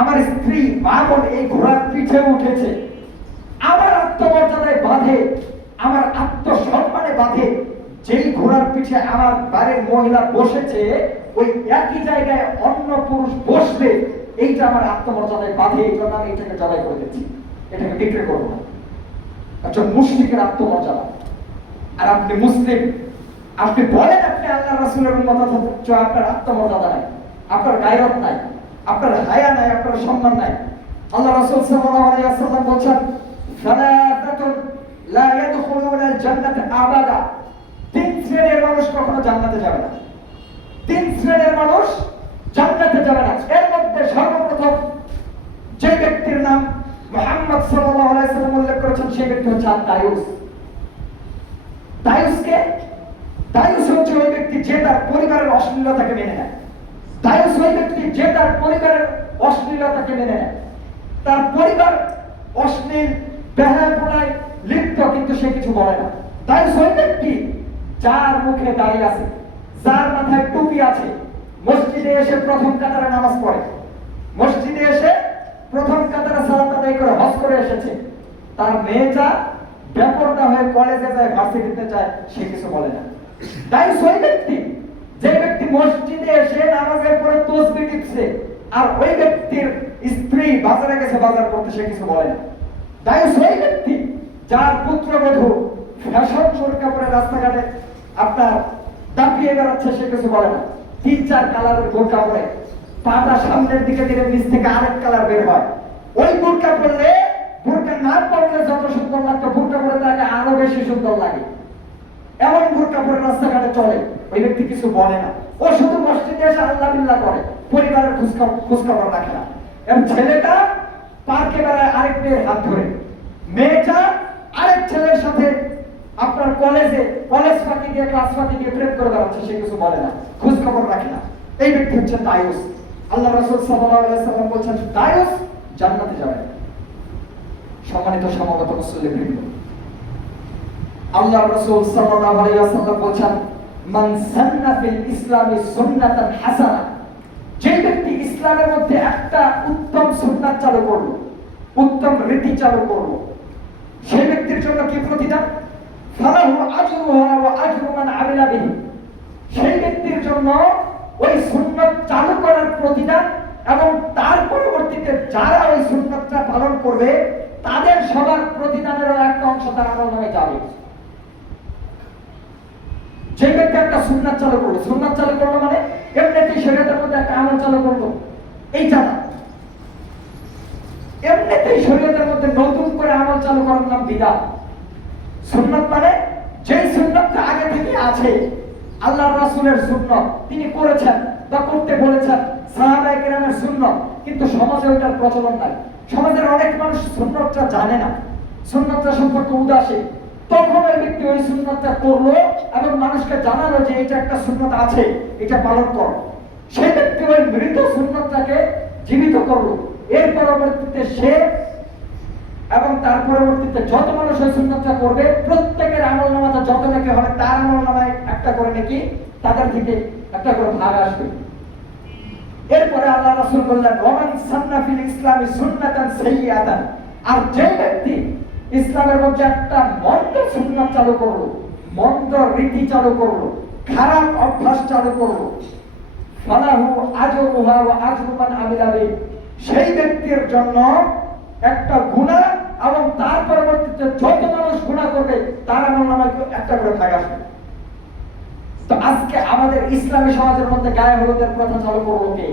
আমার স্ত্রী মা বোন এই ঘোড়ার পিঠে উঠেছে, আমার আত্মমর্যাদায় বাঁধে, আমার আত্মসম্মানে বাঁধে। যেই ঘোড়ার পিঠে আমার বাড়ির মহিলা বসেছে, ওই একই জায়গায় অন্য পুরুষ বসলে এইটা আমার আত্মমর্যাদায় বাঁধে, এই জন্য আমি এটাকে জবাই করে দিচ্ছি, এটাকে বিক্রি করবো না। একজন মুশরিকের আত্মমর্যাদা। আর আপনি মুসলিম, আপনি বলেন আপনি আল্লাহ রাসূলের উম্মত, অথচ আপনার আত্মমর্যাদা নাই, আপনার গায়রত নাই, আপনার হায়া নাই, আপনার সম্মান নাই। আল্লাহ রাসূল সাল্লাল্লাহু আলাইহি ওয়াসাল্লাম বলেন, সালাতাতুন লা ইয়াদখুলুনা আল জান্নাতা আবাদা, তিন শ্রেণীর মানুষ কখনো জান্নাতে যাবে না। তিন শ্রেণীর মানুষ জান্নাতে যাবে না। এর মধ্যে সর্বপ্রথম যে ব্যক্তির নাম মুহাম্মদ সাল্লাল্লাহু আলাইহি ওয়াসাল্লাম উল্লেখ করেছেন, সেই ব্যক্তি হচ্ছে দায়ুস। দায়ুসকে, দায়ুস হচ্ছে ওই ব্যক্তি যে তার পরিবারের অশ্লীলতাকে মেনে নেয়। দায়ুস ওই ব্যক্তি যে তার পরিবারের অশ্লীলতাকে মেনে নেয়। তার পরিবার অশ্লীল বেহায়াপনায় লিপ্ত, কিন্তু সে কিছু বলে না। দায়ুস ওই ব্যক্তি যার মুখে দাড়ি আছে, যার মাথায় টুপি আছে, মসজিদে এসে প্রথম কাতারে নামাজ পড়ে, মসজিদে এসে প্রথম কাতারে সালাত আদায় করে হজ করে এসেছে, তার মেয়েটা বেপরদা হয়ে কলেজে যায়, ভার্সিটিতে যায়, সে কিছু বলে না। দায়ুস ওই ব্যক্তি যে ব্যক্তি মসজিদে এসে নামাজের পরে তাসবিহ টিপছে, আর ওই ব্যক্তির স্ত্রী বাজারে গেছে বাজার করতে, সে কিছু বলে না। দায়ুস ওই ব্যক্তি যার পুত্রবধূ ফ্যাশন শোর কাপড়ে রাস্তাঘাটে আপনার দাপিয়ে বেড়াচ্ছে, সে কিছু বলে না। 3-4 কালারের বোরকা পরে, পাটা সামনের দিকে দিলে নিচ থেকে আরেক কালার বের হয়। ওই বোরকা পরলে, বোরকা না পরলে যত সুন্দর লাগতো, বোরকা পরে তাকে আরো বেশি সুন্দর লাগে। এমন বোরকা পরে রাস্তাঘাটে চলে, ওই ব্যক্তি কিছু বলে না। ও শুধু মসজিদে এসে আল্লাহ বিল্লাহ করে, পরিবারের খোঁজখবর রাখে না। এবং ছেলেটা পার্কে বেড়ায় আরেক মেয়ের হাত ধরে, মেয়েটা আরেক ছেলের সাথে আপনার কলেজ ফাঁকি দিয়ে, ক্লাস ফাঁকি দিয়ে প্রেম করে বেড়াচ্ছে, সে কিছু বলে না, খোঁজ খবর রাখে না। এই ব্যক্তি হচ্ছে দায়ুস। আল্লাহ রাসূল সাল্লাল্লাহু আলাইহি ওয়াসাল্লাম বলেছেন, দায়ুস জান্নাতে যাবে। সম্মানিত সমাগত মুসল্লিবৃন্দ, আল্লাহ রাসূল সাল্লাল্লাহু আলাইহি ওয়াসাল্লাম বলেছেন, মান সান্না ফিল ইসলামি সুন্নাতান হাসানা, যে ব্যক্তি ইসলামের মধ্যে একটা উত্তম সুন্নাত চালু করলো, উত্তম রীতি চালু করলো, সেই ব্যক্তির জন্য কি প্রতিদান? ফালাহু আজরুহা ওয়া আজরু মান আমিলা বিহি, সেই ব্যক্তির জন্য ওই সুন্নাত চালু করার প্রতিদান এবং তার পরবর্তীতে যারা ওই সুন্নাতটা পালন করবে তাদের সবার প্রতিদানেরও একটা অংশ তার আমলনামায় যাবে। যে ব্যক্তি একটা সুন্নাত চালু করলো, সুন্নাত চালু করলো মানে এমনিতেই শরীয়তের মধ্যে একটা আমল চালু করলো, এইটা না। এমনিতেই শরীয়তের মধ্যে নতুন করে আমল চালু করার নাম বিদআত। সুন্নাত মানে যেই সুন্নাতটা আগে থেকে আছে, আল্লাহর রাসূলের সুন্নাত, তিনি করেছেন বা করতে বলেছেন, সাহাবায়ে কেরামের সুন্নাত, কিন্তু সমাজে ওটার প্রচলন নাই। সমাজের অনেক মানুষ সুন্নাতটা জানে না, সুন্নাতটা সম্পর্কে উদাসীন। তখন ওই ব্যক্তি ওই সুন্নাতটা করলো এবং মানুষকে জানালো যে এটা একটা সুন্নাত আছে, এটা পালন করো। সেই ব্যক্তি ওই মৃত সুন্নাতটাকে জীবিত করলো। এর পরবর্তীতে সে এবং তার পরবর্তীতে যত মানুষ ওই সুন্নাতটা করবে, প্রত্যেকের আমলনামাতে যত নেকি হবে, তার আমলনামায় একটা করে নেকি তাদের থেকে একটা করে ভাগ আসবে। এরপরে আল্লাহ রাসূল বললেন, ওমান সান্না ফিল ইসলামি সুন্নাতান সাইয়্যাতান, আর যে ব্যক্তি ইসলামের মধ্যে একটা মন্দ সুন্নাত চালু করলো, মন্দ রীতি চালু করলো, খারাপ অভ্যাস চালু করলো, ফালাহু আজরুহা ওয়া আজরু মান আমিলা বিহি, সেই ব্যক্তির জন্য একটা গুনাহ এবং তার পরবর্তীতে যত মানুষ গুনাহ করবে তার আমলনামায় একটা করে ভাগ আসবে। তো আজকে আমাদের ইসলামী সমাজের মধ্যে গায়ে হলুদের প্রথা চালু করলো কে?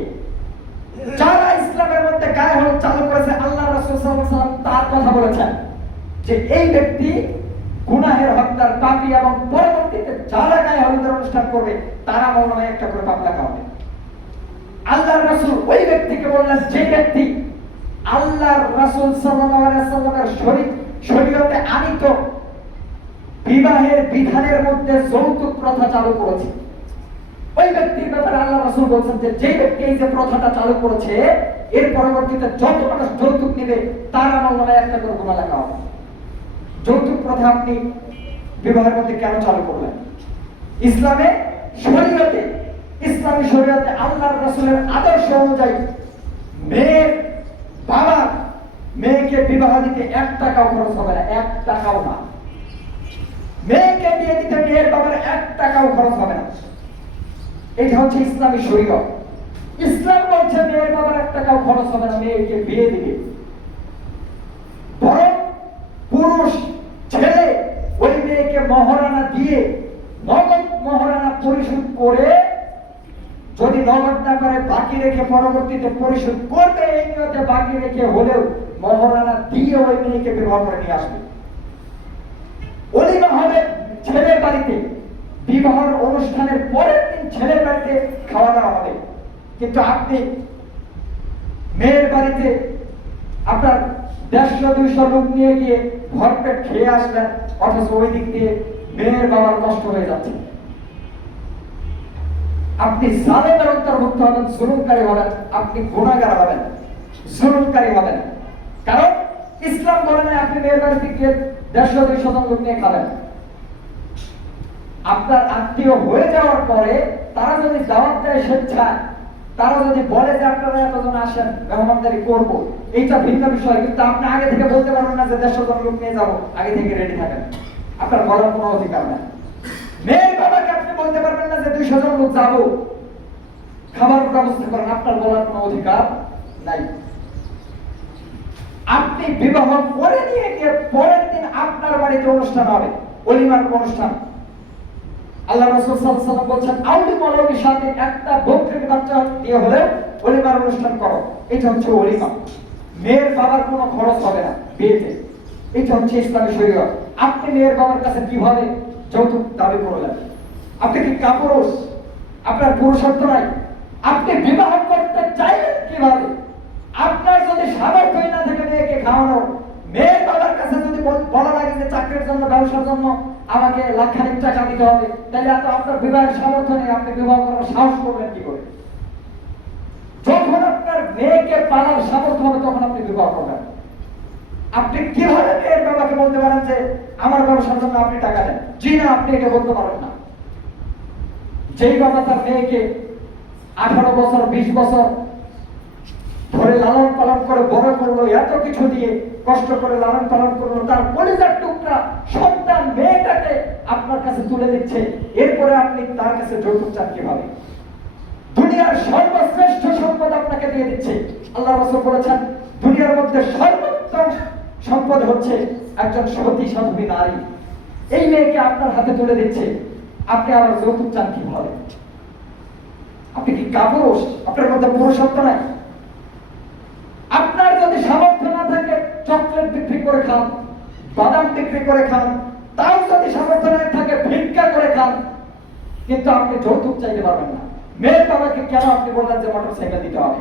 যারা ইসলামের মধ্যে গায়ে হলুদ চালু করেছে, আল্লাহ রাসূল সাল্লাল্লাহু আলাইহি ওয়াসাল্লাম তার কথা বলেছেন যে এই ব্যক্তি গুনাহের হকদার, পাপী, এবং পরবর্তীতে যারা গায়ে হলুদের অনুষ্ঠান করবে তার আমলনামায় একটা করে পাপ লেখা হবে। আল্লাহর রাসূল ওই ব্যক্তিকে বললেন যে ব্যক্তি আল্লাহর রাসূল সাল্লাল্লাহু আলাইহি ওয়াসাল্লামের শরীয়তে আনীত বিবাহের বিধানের মধ্যে যৌতুক প্রথা চালু করেছে, ওই ব্যক্তির ব্যাপারে আল্লাহ রাসূল বলেছেন যে যে ব্যক্তি এই যে প্রথাটা চালু করেছে, এর পরবর্তীতে যত মানুষ যৌতুক নেবে তার আমলনামায় একটা করে গুনাহ লেখা হবে। যৌতুক প্রথা আপনি বিবাহের মধ্যে কেন চালু করলেন? ইসলামে শরীয়তে, ইসলামী শরীয়তে আল্লাহর রাসূলের আদর্শ অনুযায়ী মেয়ের বাবা মেয়েকে বিবাহ দিতে 1 টাকাও খরচ হবে না, 1 টাকাও না। মেয়েকে বিয়ে দিতে মেয়ের বাবার 1 টাকাও খরচ হবে না। এটা হচ্ছে ইসলামী শরীয়ত। ইসলাম বলছে মেয়ের বাবার 1 টাকাও খরচ হবে না, মেয়েকে বিয়ে দিবে। বরং পুরুষ ছেলে ওই মেয়েকে মহারানা দিয়ে, নগদ মহারানা পরিশোধ করে, যদি নগদ না করে বাকি রেখে পরবর্তীতে পরিশোধ করবে, এই নিয়তে বাকি রেখে হলেও মহারানা দিয়ে ওই মেয়েকে বিবাহ করে নিয়ে আসবে। ওলিমা হবে ছেলের বাড়িতে, বিবাহের অনুষ্ঠানের পরের দিন ছেলের বাড়িতে খাওয়া দাওয়া হবে। কিন্তু আপনি মেয়ের বাড়িতে আপনার 150-200 লোক নিয়ে গিয়ে ভরপেট খেয়ে আসবেন, অথচ ওই দিক দিয়ে মেয়ের বাবার কষ্ট হয়ে যাচ্ছে। আপনি জালেমের অন্তর্ভুক্ত হবেন, জুলুমকারী হবেন, আপনি গুনাহগার হবেন, জুলুমকারী হবেন। কারণ ইসলাম বলে না আপনি মেয়ের বাড়িতে গিয়ে 150-200 জন লোক নিয়ে খাবেন। আপনার আত্মীয় হয়ে যাওয়ার পরে তারা যদি দাওয়াত দেয় স্বেচ্ছায়, তারা যদি বলে যে আপনারা এতজন আসেন, মেহমানদারি করব, এইটা ভিন্ন বিষয়। কিন্তু আপনি আগে থেকে বলতে পারবেন না যে 150 জন লোক নিয়ে যাব, আগে থেকে রেডি থাকেন, আপনার বলার কোনো অধিকার নেই। মেয়ের বাবাকে আপনি বলতে পারবেন না যে 200 জন লোক যাব, খাবার ব্যবস্থা করেন, আপনার বলার কোনো অধিকার নাই। আপনি বিবাহ করে নিয়ে গিয়ে পরের দিন আপনার বাড়িতে অনুষ্ঠান হবে, ওলিমার অনুষ্ঠান। আল্লাহ রাসূল সাল্লাল্লাহু আলাইহি ওয়াসাল্লাম বলেন আউলি মালবির সাথে একটা বকরির বাচ্চা দিয়ে হলে ওলিমার অনুষ্ঠান করো। এটা হচ্ছে ওলিমা। মেয়ের বাবার কোনো খরচ হবে না বিয়েতে। এটা হচ্ছে ইসলামী শরীয়ত। আপনি মেয়ের বাবার কাছে কিভাবে যৌতুক দাবি করলেন? আপনি কি কাপুরুষ? আপনার পুরুষত্ব নাই? আপনি বিবাহ করতে চাইলেন কিভাবে? আপনার যদি সামর্থ্য না থাকে মেয়েকে খাওয়ানোর, মেয়ের বাবার কাছে যদি বলা লাগে যে চাকরির জন্য ব্যবসার জন্য আমাকে লাখখানিক টাকা দিতে হবে, তাহলে এত আপনার বিবাহের সামর্থ্য নেই, আপনি বিবাহ করার সাহস করবেন কি করে? যখন আপনার মেয়েকে পালার সামর্থ্য হবে তখন আপনি বিবাহ করবেন। আপনি কিভাবে মেয়ের বাবাকে বলতে পারেন যে আমার ব্যবসার জন্য আপনি টাকা দেন? জি না, আপনি এটা বলতে পারেন না। যেই বাবা তার মেয়েকে 18 বছর 20 বছর ধরে লালন পালন করে বড় করলো, এত কিছু দিয়ে কষ্ট করে লালন পালন করলো, তার কলিজার টুকরা সন্তান মেয়েটাকে আপনার কাছে তুলে দিচ্ছে, এরপরে আপনি তার কাছে যৌতুক চান কিভাবে? দুনিয়ার সর্বশ্রেষ্ঠ সম্পদ আপনাকে দিয়ে দিচ্ছে। আল্লাহ রাসূল বলেছেন দুনিয়ার মধ্যে সর্বোত্তম সম্পদ হচ্ছে একজন সতী সাধবী নারী। এই মেয়েকে আপনার হাতে তুলে দিচ্ছে, আপনি আবার যৌতুক চান কিভাবে? আপনি কি কাপুরুষ? আপনার মধ্যে পুরুষত্ব নাই? আপনার যদি সামর্থ্য না থাকে চকলেট বিক্রি করে খান, বাদাম বিক্রি করে খান, তাও যদি সামর্থ্য না থাকে ভিক্ষা করে খান, কিন্তু আপনি যৌতুক চাইতে পারবেন না। মেয়ের বাবাকে কেন আপনি বললেন যে মোটরসাইকেল দিতে হবে?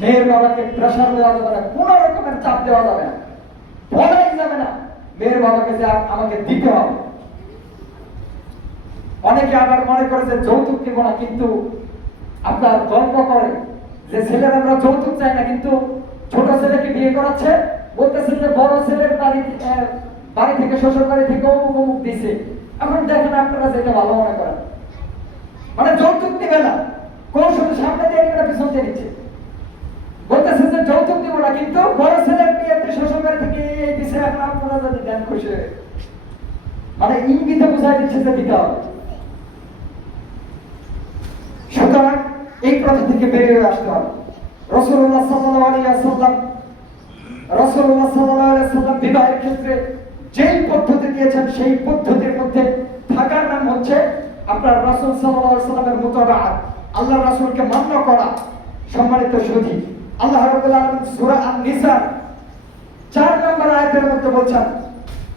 মেয়ের বাবাকে প্রেশার দেওয়া যাবে না, কোন রকমের চাপ দেওয়া যাবে না, বলাই যাবে না মেয়ের বাবাকে যে আমাকে দিতে হবে। অনেকে আবার মনে করে যে যৌতুক দিব না, কিন্তু আপনার গল্প করে যে ছেলেরা আমরা যৌতুক চাই না, কিন্তু ছোট ছেলেকে বিয়ে করাচ্ছে, বলতেছেন যে বড় ছেলের বাড়ি থেকে শ্বশুর বাড়ি থেকে অমুক দিছে। এখন দেখেন আপনারা যেটা ভালো মনে করেন, মানে যৌতুক দিবে না, কৌশল সামনে দিয়ে নিবে, পিছন দিয়ে দিচ্ছে। বলতেছে যে যৌতুক দিব না, কিন্তু বড় ছেলের বিয়েতে শ্বশুর বাড়ি থেকে এই দিছে, এখন আপনারা যদি দেন খুশি, মানে ইঙ্গিতে বুঝাই দিচ্ছে যে দিতে হবে। সুতরাং এই প্রথা থেকে বেরিয়ে আসতে হবে। রাসূলুল্লাহ সাল্লাল্লাহু আলাইহি ওয়াসাল্লাম বিবাহের ক্ষেত্রে যেই পদ্ধতি দিয়েছেন সেই পদ্ধতির মধ্যে থাকার নাম হচ্ছে আপনার রাসূল সাল্লাল্লাহু আলাইহি ওয়াসাল্লামের মুতাবাআত, আল্লাহর রাসূলকে মান্য করা। সম্মানিত সুধী, আল্লাহ রাব্বুল আলামিন সূরা আন-নিসা 4 নম্বর আয়াতের মধ্যে বলেন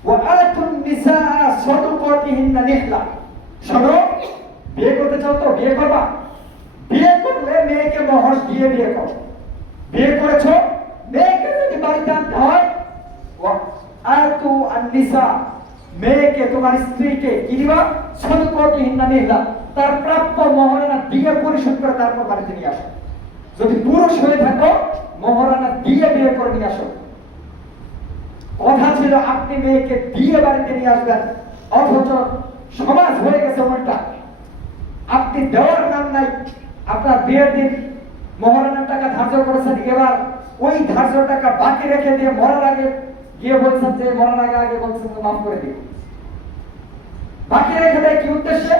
ওয়া আতুন নিসাআ সাদুকাতিহিন্না নিহলা। শোনো, বিয়ে করতে চাও তো বিয়ে করবা, বিয়ে করলে মেয়েকে মোহর দিয়ে বিয়ে করো। বিয়ে করেছো, মেয়েকে যদি বাড়িতে আনতে হয়, আতু আন-নিসা, মেয়েকে তোমার স্ত্রীকে কি দিবা? সাদুকাতিহিন্না নিহলা, তার প্রাপ্য মোহরানা দিয়ে পরিশোধ করে তারপর বাড়িতে নিয়ে আসো। যদি পুরুষ হয়ে থাকো মোহরানা দিয়ে বিয়ে করে নিয়ে আসো। কথা ছিল আপনি মেয়েকে দিয়ে বাড়িতে নিয়ে আসবেন, অথচ সমাজ হয়ে গেছে উল্টা। আপনি দেওয়ার নাম নাই, আপনার বিয়ের দিন মোহরানার টাকা ধার্য করেছেন, এবার ওই ধার্য টাকা বাকি রেখে দিয়ে মরার আগে গিয়ে বলছেন যে মরার আগে আগে বলছেন মাফ করে দিন। বাকি রেখে দেয় কি উদ্দেশ্যে?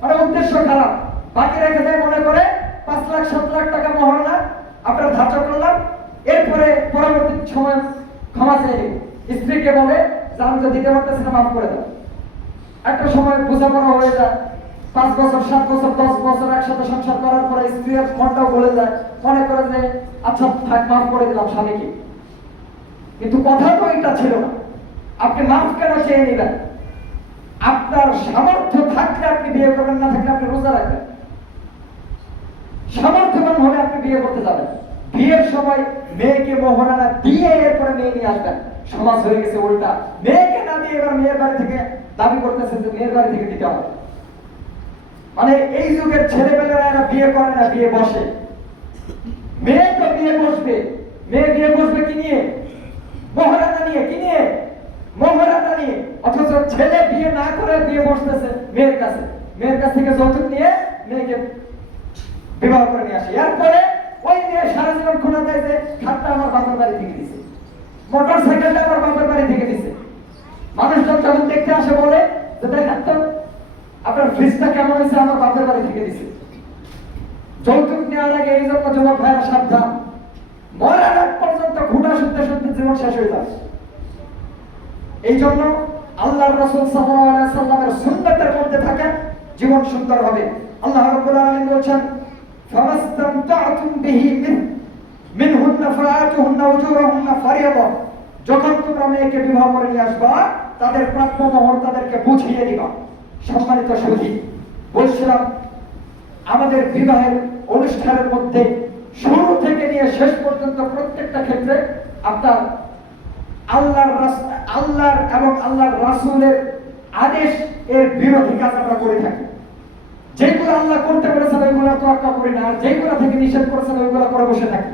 মানে উদ্দেশ্য খারাপ। বাকি রেখে দেয় মনে করে 5 লাখ 7 লাখ টাকা মোহরানা আপনারা ধার্য করলাম, এরপরে পরবর্তী সময় ক্ষমা চেয়ে নিব। স্ত্রীকে বলে যে আমি তো দিতে পারতেছি না, মাফ করে দাও। একটা সময় বোঝাপড়া হয়ে যায়, 5 বছর 7 বছর 10 বছর একসাথে সংসার করার পরে স্ত্রীর মনটাও বলে যায়, মনে করে যে আচ্ছা থাক মাফ করে দিলাম স্বামীকে। কিন্তু কথা তো এটা ছিল না। আপনি মাফ কেন চেয়ে নিবেন? আপনার সামর্থ্য থাকলে আপনি বিয়ে করবেন, না থাকলে আপনি রোজা রাখবেন। সামর্থ্যবান হলে আপনি বিয়ে করতে যাবেন, বিয়ের সময় মেয়েকে মোহরানা দিয়ে এরপরে মেয়ে নিয়ে আসবেন। সমাজ হয়ে গেছে উল্টা, মেয়েকে না দিয়ে এবার মেয়ের বাড়ি থেকে দাবি করতেছেন যে মেয়ের বাড়ি থেকে দিতে হবে। মানে এই যুগের ছেলেমেয়েরা এরা বিয়ে করে না, বিয়ে বসে। মেয়ে তো বিয়ে বসবে, মেয়ে বিয়ে বসবে কি নিয়ে? মোহরানা নিয়ে। কি নিয়ে? মোহরানা নিয়ে। অথচ ছেলে বিয়ে না করে বিয়ে বসতেছে মেয়ের কাছে, মেয়ের কাছ থেকে যৌতুক নিয়ে মেয়েকে বিবাহ করে নিয়ে আসে। এরপরে ওই মেয়ে সারা জীবন খোলা দেয় যে খাটটা আমার বাবার বাড়ি থেকে দিছে, মোটর সাইকেলটা আমার বাবার বাড়ি থেকে দিছে। মানুষজন যখন দেখতে আসে বলে যে দেখেন তো আপনার ফ্রিজটা কেমন হয়েছে, আমার বাবার বাড়ি থেকে দিছে। যৌতুক নেওয়ার আগে এই জন্য যুবক ভাইরা সাবধান, মরার আগ পর্যন্ত ঘুটা শুনতে শুনতে জীবন শেষ হয়ে যায়। এই জন্য আল্লাহর রাসূল সাল্লাল্লাহু আলাইহি ওয়াসাল্লামের সুন্নাতের মধ্যে থাকেন, জীবন সুন্দর হবে। আল্লাহ রাব্বুল আলামিন বলেন, ফামাস্তামতা'তুম বিহি মিনহুন্না ফাআতুহুন্না উজুরাহুন্না ফারিয়াদা। যখন তোমরা মেয়েকে বিবাহ করে নিয়ে আসবা, তাদের প্রাপ্য মোহর তাদেরকে বুঝিয়ে দিবা। সম্মানিত সুধী, বলছিলাম আমাদের বিবাহের অনুষ্ঠানের মধ্যে শুরু থেকে নিয়ে শেষ পর্যন্ত প্রত্যেকটা ক্ষেত্রে আপনার আল্লাহর এবং আল্লাহর রাসূলের আদেশ এর বিরোধী কাজ আমরা করে থাকি। যেগুলো আল্লাহ করতে বলেছেন ওইগুলো তোয়াক্কা করি না, আর যেগুলো থেকে নিষেধ করেছেন ওইগুলো করে বসে থাকি,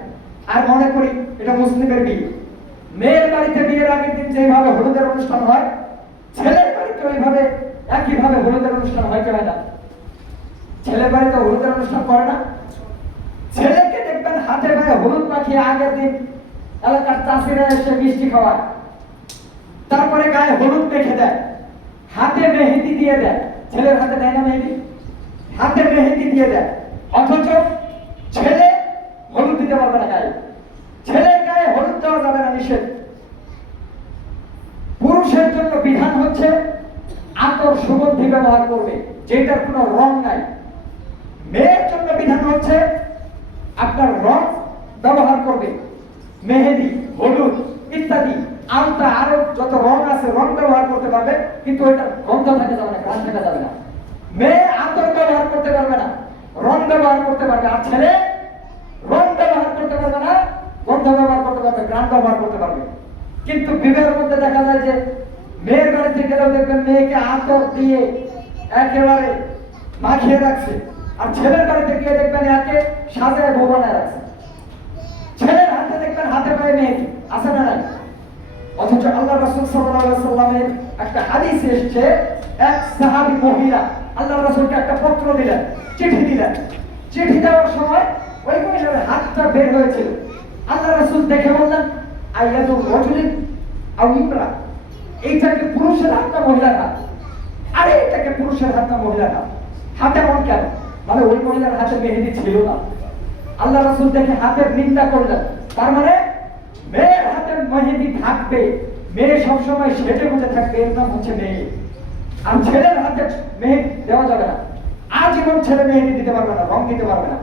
আর মনে করি এটা মুসলিমের বিয়ে। মেয়ের বাড়িতে বিয়ের আগের দিন যেভাবে হলুদের অনুষ্ঠান হয়, ছেলের বাড়িতে ওইভাবে একইভাবে হলুদের অনুষ্ঠান হয় কি হয় না? ছেলের বাড়িতে হলুদের অনুষ্ঠান করে না? ছেলেকে দেখবেন হাতে পায়ে হলুদ মাখিয়ে আগের দিন এলাকার চাষিরা এসে মিষ্টি খাওয়ায়, তারপরে গায়ে হলুদ মেখে দেয়, হাতে মেহেদি দিয়ে দেয়। ছেলের হাতে দেয় না মেহেদি? হাতে মেহেদি দিয়ে দেয়। অথচ ছেলে হলুদ দিতে পারবে না গায়ে। ছেলের গায়ে হলুদ দেওয়া যাবে না, নিষেধ। পুরুষের জন্য বিধান হচ্ছে আতর সুগন্ধি ব্যবহার করবে, যেটার কোনো রং নাই। মেয়ের জন্য বিধান হচ্ছে আপনার রং ব্যবহার করবে, মেহেদি, হলুদ ইত্যাদি আলতা, আরো যত রং আছে রং ব্যবহার করতে পারবে, কিন্তু ওইটা গন্ধ থাকা যাবে না, ঘ্রাণ থাকা যাবে না। মেয়ে আতর ব্যবহার করতে পারবে না, রং ব্যবহার করতে পারবে। আর ছেলে রং ব্যবহার করতে পারবে না, গন্ধ ব্যবহার করতে পারবে, ঘ্রাণ ব্যবহার করতে পারবে। কিন্তু বিবাহের মধ্যে দেখা যায় যে মেয়ের বাড়িতে গেলেও দেখবেন মেয়েকে আতর দিয়ে একেবারে মাখিয়ে রাখছে, আর ছেলের বাড়িতে গিয়ে দেখবেন একে সাজায় বউ বানায় রাখছে। ছেলের হাতে দেখবেন হাতে পায়ে মেহেদি আছে না নাই? অথচ আল্লাহ রাসূল সাল্লাল্লাহু আলাইহি ওয়াসাল্লামের একটা হাদিস এসেছে, এক সাহাবী মহিলা আল্লাহ রাসূলকে একটা পত্র দিলেন, চিঠি দিলেন। চিঠি দেওয়ার সময় ওই মহিলার হাতটা বের হয়েছিল। আল্লাহ রাসূল দেখে বললেন, আইয়াদু রাজুলিন আও ইমরা, এইটাকে পুরুষের হাত না মহিলার হাত? আরে এটাকে পুরুষের হাত না মহিলার হাত? হাতে মন কেন? মানে ওই মহিলার হাতে মেহেদি ছিল না। আল্লাহ রাসূল দেখে হাতের নিন্দা করলেন। তার মানে মেয়ের হাতে মেহেদি থাকবে, মেয়ে সবসময় সেজে গুজে থাকবে, এর নাম হচ্ছে মেয়ে। আর ছেলের হাতে মেহেদি দেওয়া যাবে না, আজীবন ছেলে মেহেদি দিতে পারবে না, রং দিতে পারবে না।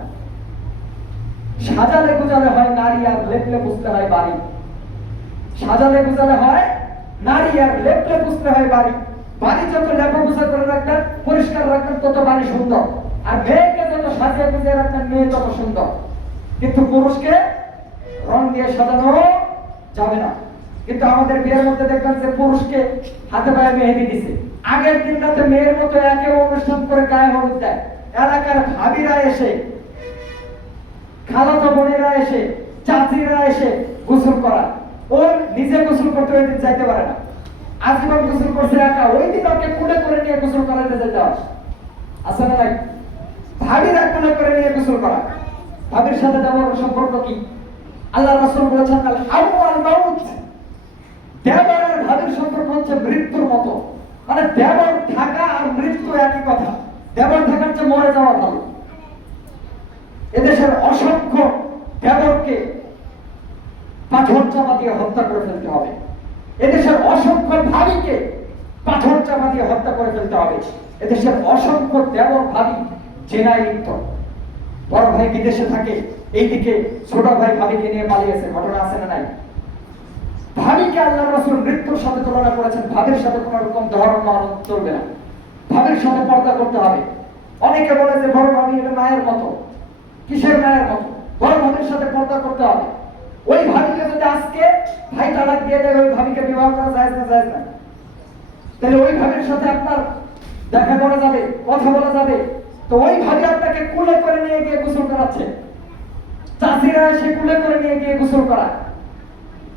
সাজালে গুজালে হয় নারী, আর লেপলে পুছলে হয় বাড়ি। সাজালে গুজালে হয় নারী, আর লেপলে পুছলে হয় বাড়ি। বাড়ি যত লেপা পুছা করে রাখবেন, পরিষ্কার রাখবেন, তত বাড়ি সুন্দর। আর মেয়েকে যত সাজিয়ে গুজিয়ে রাখবেন, মেয়ে তত সুন্দর। কিন্তু পুরুষকে রং দিয়ে সাজানো যাবে না। কিন্তু আমাদের বিয়ের মধ্যে দেখবেন যে পুরুষকে হাতে পায়ে মেহেদি দিছে, আগের দিন রাতে মেয়ের মতো একে অনুষ্ঠান করে গায়ে হলুদ দেয়। এলাকার ভাবিরা এসে, খালাতো বোনেরা এসে, চাচিরা এসে গোসল করা, ওর নিজে গোসল করতে ওই দিন যাইতে পারে না, আজীবন গোসল করছে একা। ওই দিন ওকে কুলে করে নিয়ে গোসল করাইতে যেতে হয়, আছে না নাই? ভাবিরা কুলে করে নিয়ে গোসল করা, ভাবির সাথে দেওয়ার সম্পর্ক কি? আল্লাহ রাসূল বলেছেন, আল হাউ ওয়াল মাউত, দেবর আর ভাবির সম্পর্ক হচ্ছে মৃত্যুর মতো। মানে দেবর থাকা আর মৃত্যু একই কথা। দেবর থাকার চেয়ে মরে যাওয়া ভালো। এদেশের অসংখ্য দেবরকে পাথর চাপা দিয়ে হত্যা করে ফেলতে হবে। এদেশের অসংখ্য ভাবিকে পাথর চাপা দিয়ে হত্যা করে ফেলতে হবে। এদেশের অসংখ্য দেবর ভাবি জেনায় লিপ্ত। বড় ভাই বিদেশে থাকে, এইদিকে ছোট ভাই ভাবিকে নিয়ে পালিয়েছে, ঘটনা আছে না নাই? ভাবিকে আল্লাহ রাসূল মৃত্যুর সাথে তুলনা করেছেন। ভাবির সাথে কোনো রকম ধর্ম মানন চলবে না, ভাবির সাথে পর্দা করতে হবে। অনেকে বলে যে বড় ভাবি এটা মায়ের মতো। কিসের মায়ের মতো? বড় ভাবির সাথে পর্দা করতে হবে। ওই ভাবিকে যদি আজকে ভাই তালাক দিয়ে দেয়, ওই ভাবিকে বিবাহ করা যায় না? যায় না? তাহলে ওই ভাবির সাথে আপনার দেখা করা যাবে, কথা বলা যাবে? তো ওই ভাবি আপনাকে কুলে করে নিয়ে গিয়ে গোসল করাচ্ছে, চাষিরা এসে কুলে করে নিয়ে গিয়ে গোসল করা,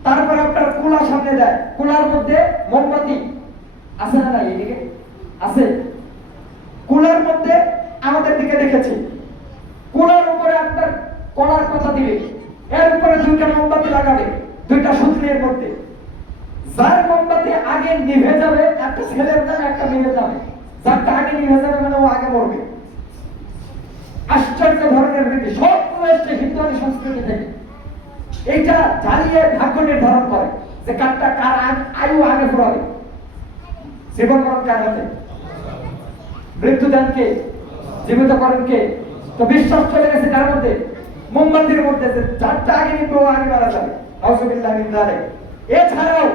তারপর আপনার কুলা সামনে দেয়, কুলার মধ্যে মোমবাতি আছে না নাই? এদিকে আছে। কুলার মধ্যে আমাদের দিকে দেখেছি, কুলার উপরে আপনার কলার কথা দিবে, এর উপরে দুইটা মোমবাতি লাগাবে, দুইটা সুতলির মধ্যে। যার মোমবাতি আগে নিভে যাবে, একটা ছেলের নামে একটা মেয়ের নামে, যারটা আগে নিভে যাবে মানে ও আগে মরবে। আশ্চর্য ধরনের রীতি, সবগুলো এসছে হিন্দু সংস্কৃতি থেকে। এইটা জ্বালিয়ে ভাগ্য নির্ধারণ করে যে কার আয়ু আগে ফুরাবে। জীবন মরণ কার হাতে? মৃত্যু দেন কে? জীবিত করেন কে? তো বিশ্বাস চলে গেছে কার মধ্যে? মোমবাতির মধ্যে, যে যারটা আগে নিবে ও আগে মারা যাবে। নাউজুবিল্লাহ মিন যালিক। এছাড়াও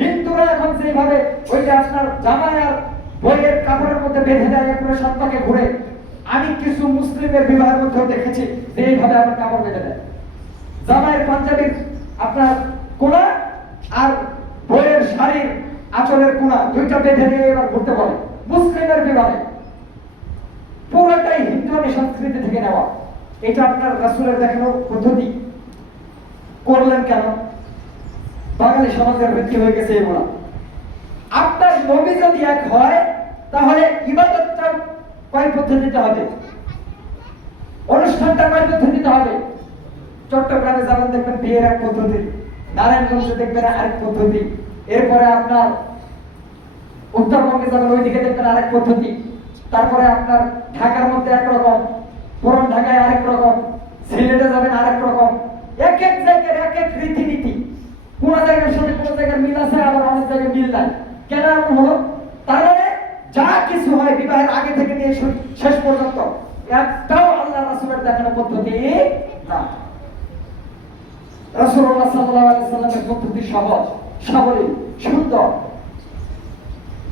হিন্দুরা এখন যেভাবে ওই যে আপনার জামাই আর বইয়ের কাপড়ের মধ্যে বেঁধে দেয় এরপরে সত্তাকে ঘুরে, আমি কিছু মুসলিমের বিবাহের মধ্যেও দেখেছি যে এইভাবে আমার কাপড় বেঁধে দেয়। জামাইয়ের পাঞ্জাবির আপনার কোনা আর বইয়ের শাড়ির আঁচলের কোনা দুইটা বেঁধে দিয়ে এবার ঘুরতে বলে মুসলিমের বিবাহে। পুরোটাই হিন্দুয়ানি সংস্কৃতি থেকে নেওয়া। এটা আপনার রাসূলের দেখানো পদ্ধতি। করলেন কেন? বাঙালি সমাজের বৃত্তি হয়ে গেছে এগুলা। আপনার নবী যদি এক হয় তাহলে ইবাদতটা কয় পদ্ধতিতে হবে, অনুষ্ঠানটা কয় পদ্ধতিতে হবে? চট্টগ্রামে যাবেন দেখবেন বিয়ের এক পদ্ধতি, নারায়ণগঞ্জে দেখবেন আরেক পদ্ধতি, এরপরে আপনার উত্তরবঙ্গে যাবেন ওইদিকে দেখবেন আরেক পদ্ধতি, তারপরে আপনার ঢাকার মধ্যে একরকম, পুরান ঢাকায় আরেক রকম, সিলেটে যাবেন আরেক রকম। এক এক জায়গার এক এক রীতিনীতি। কোন জায়গার সাথে কোন জায়গার মিল আছে, আবার অনেক জায়গায় মিল নাই। কেন এমন হলো? তার মানে যা কিছু হয় বিবাহের আগে থেকে নিয়ে শেষ পর্যন্ত একটাও আল্লাহ রাসূলের দেখানো পদ্ধতি না। রাসূলুল্লাহ সাল্লাল্লাহু আলাইহি সাল্লামের পদ্ধতি সহজ, সাবলীল, সুন্দর,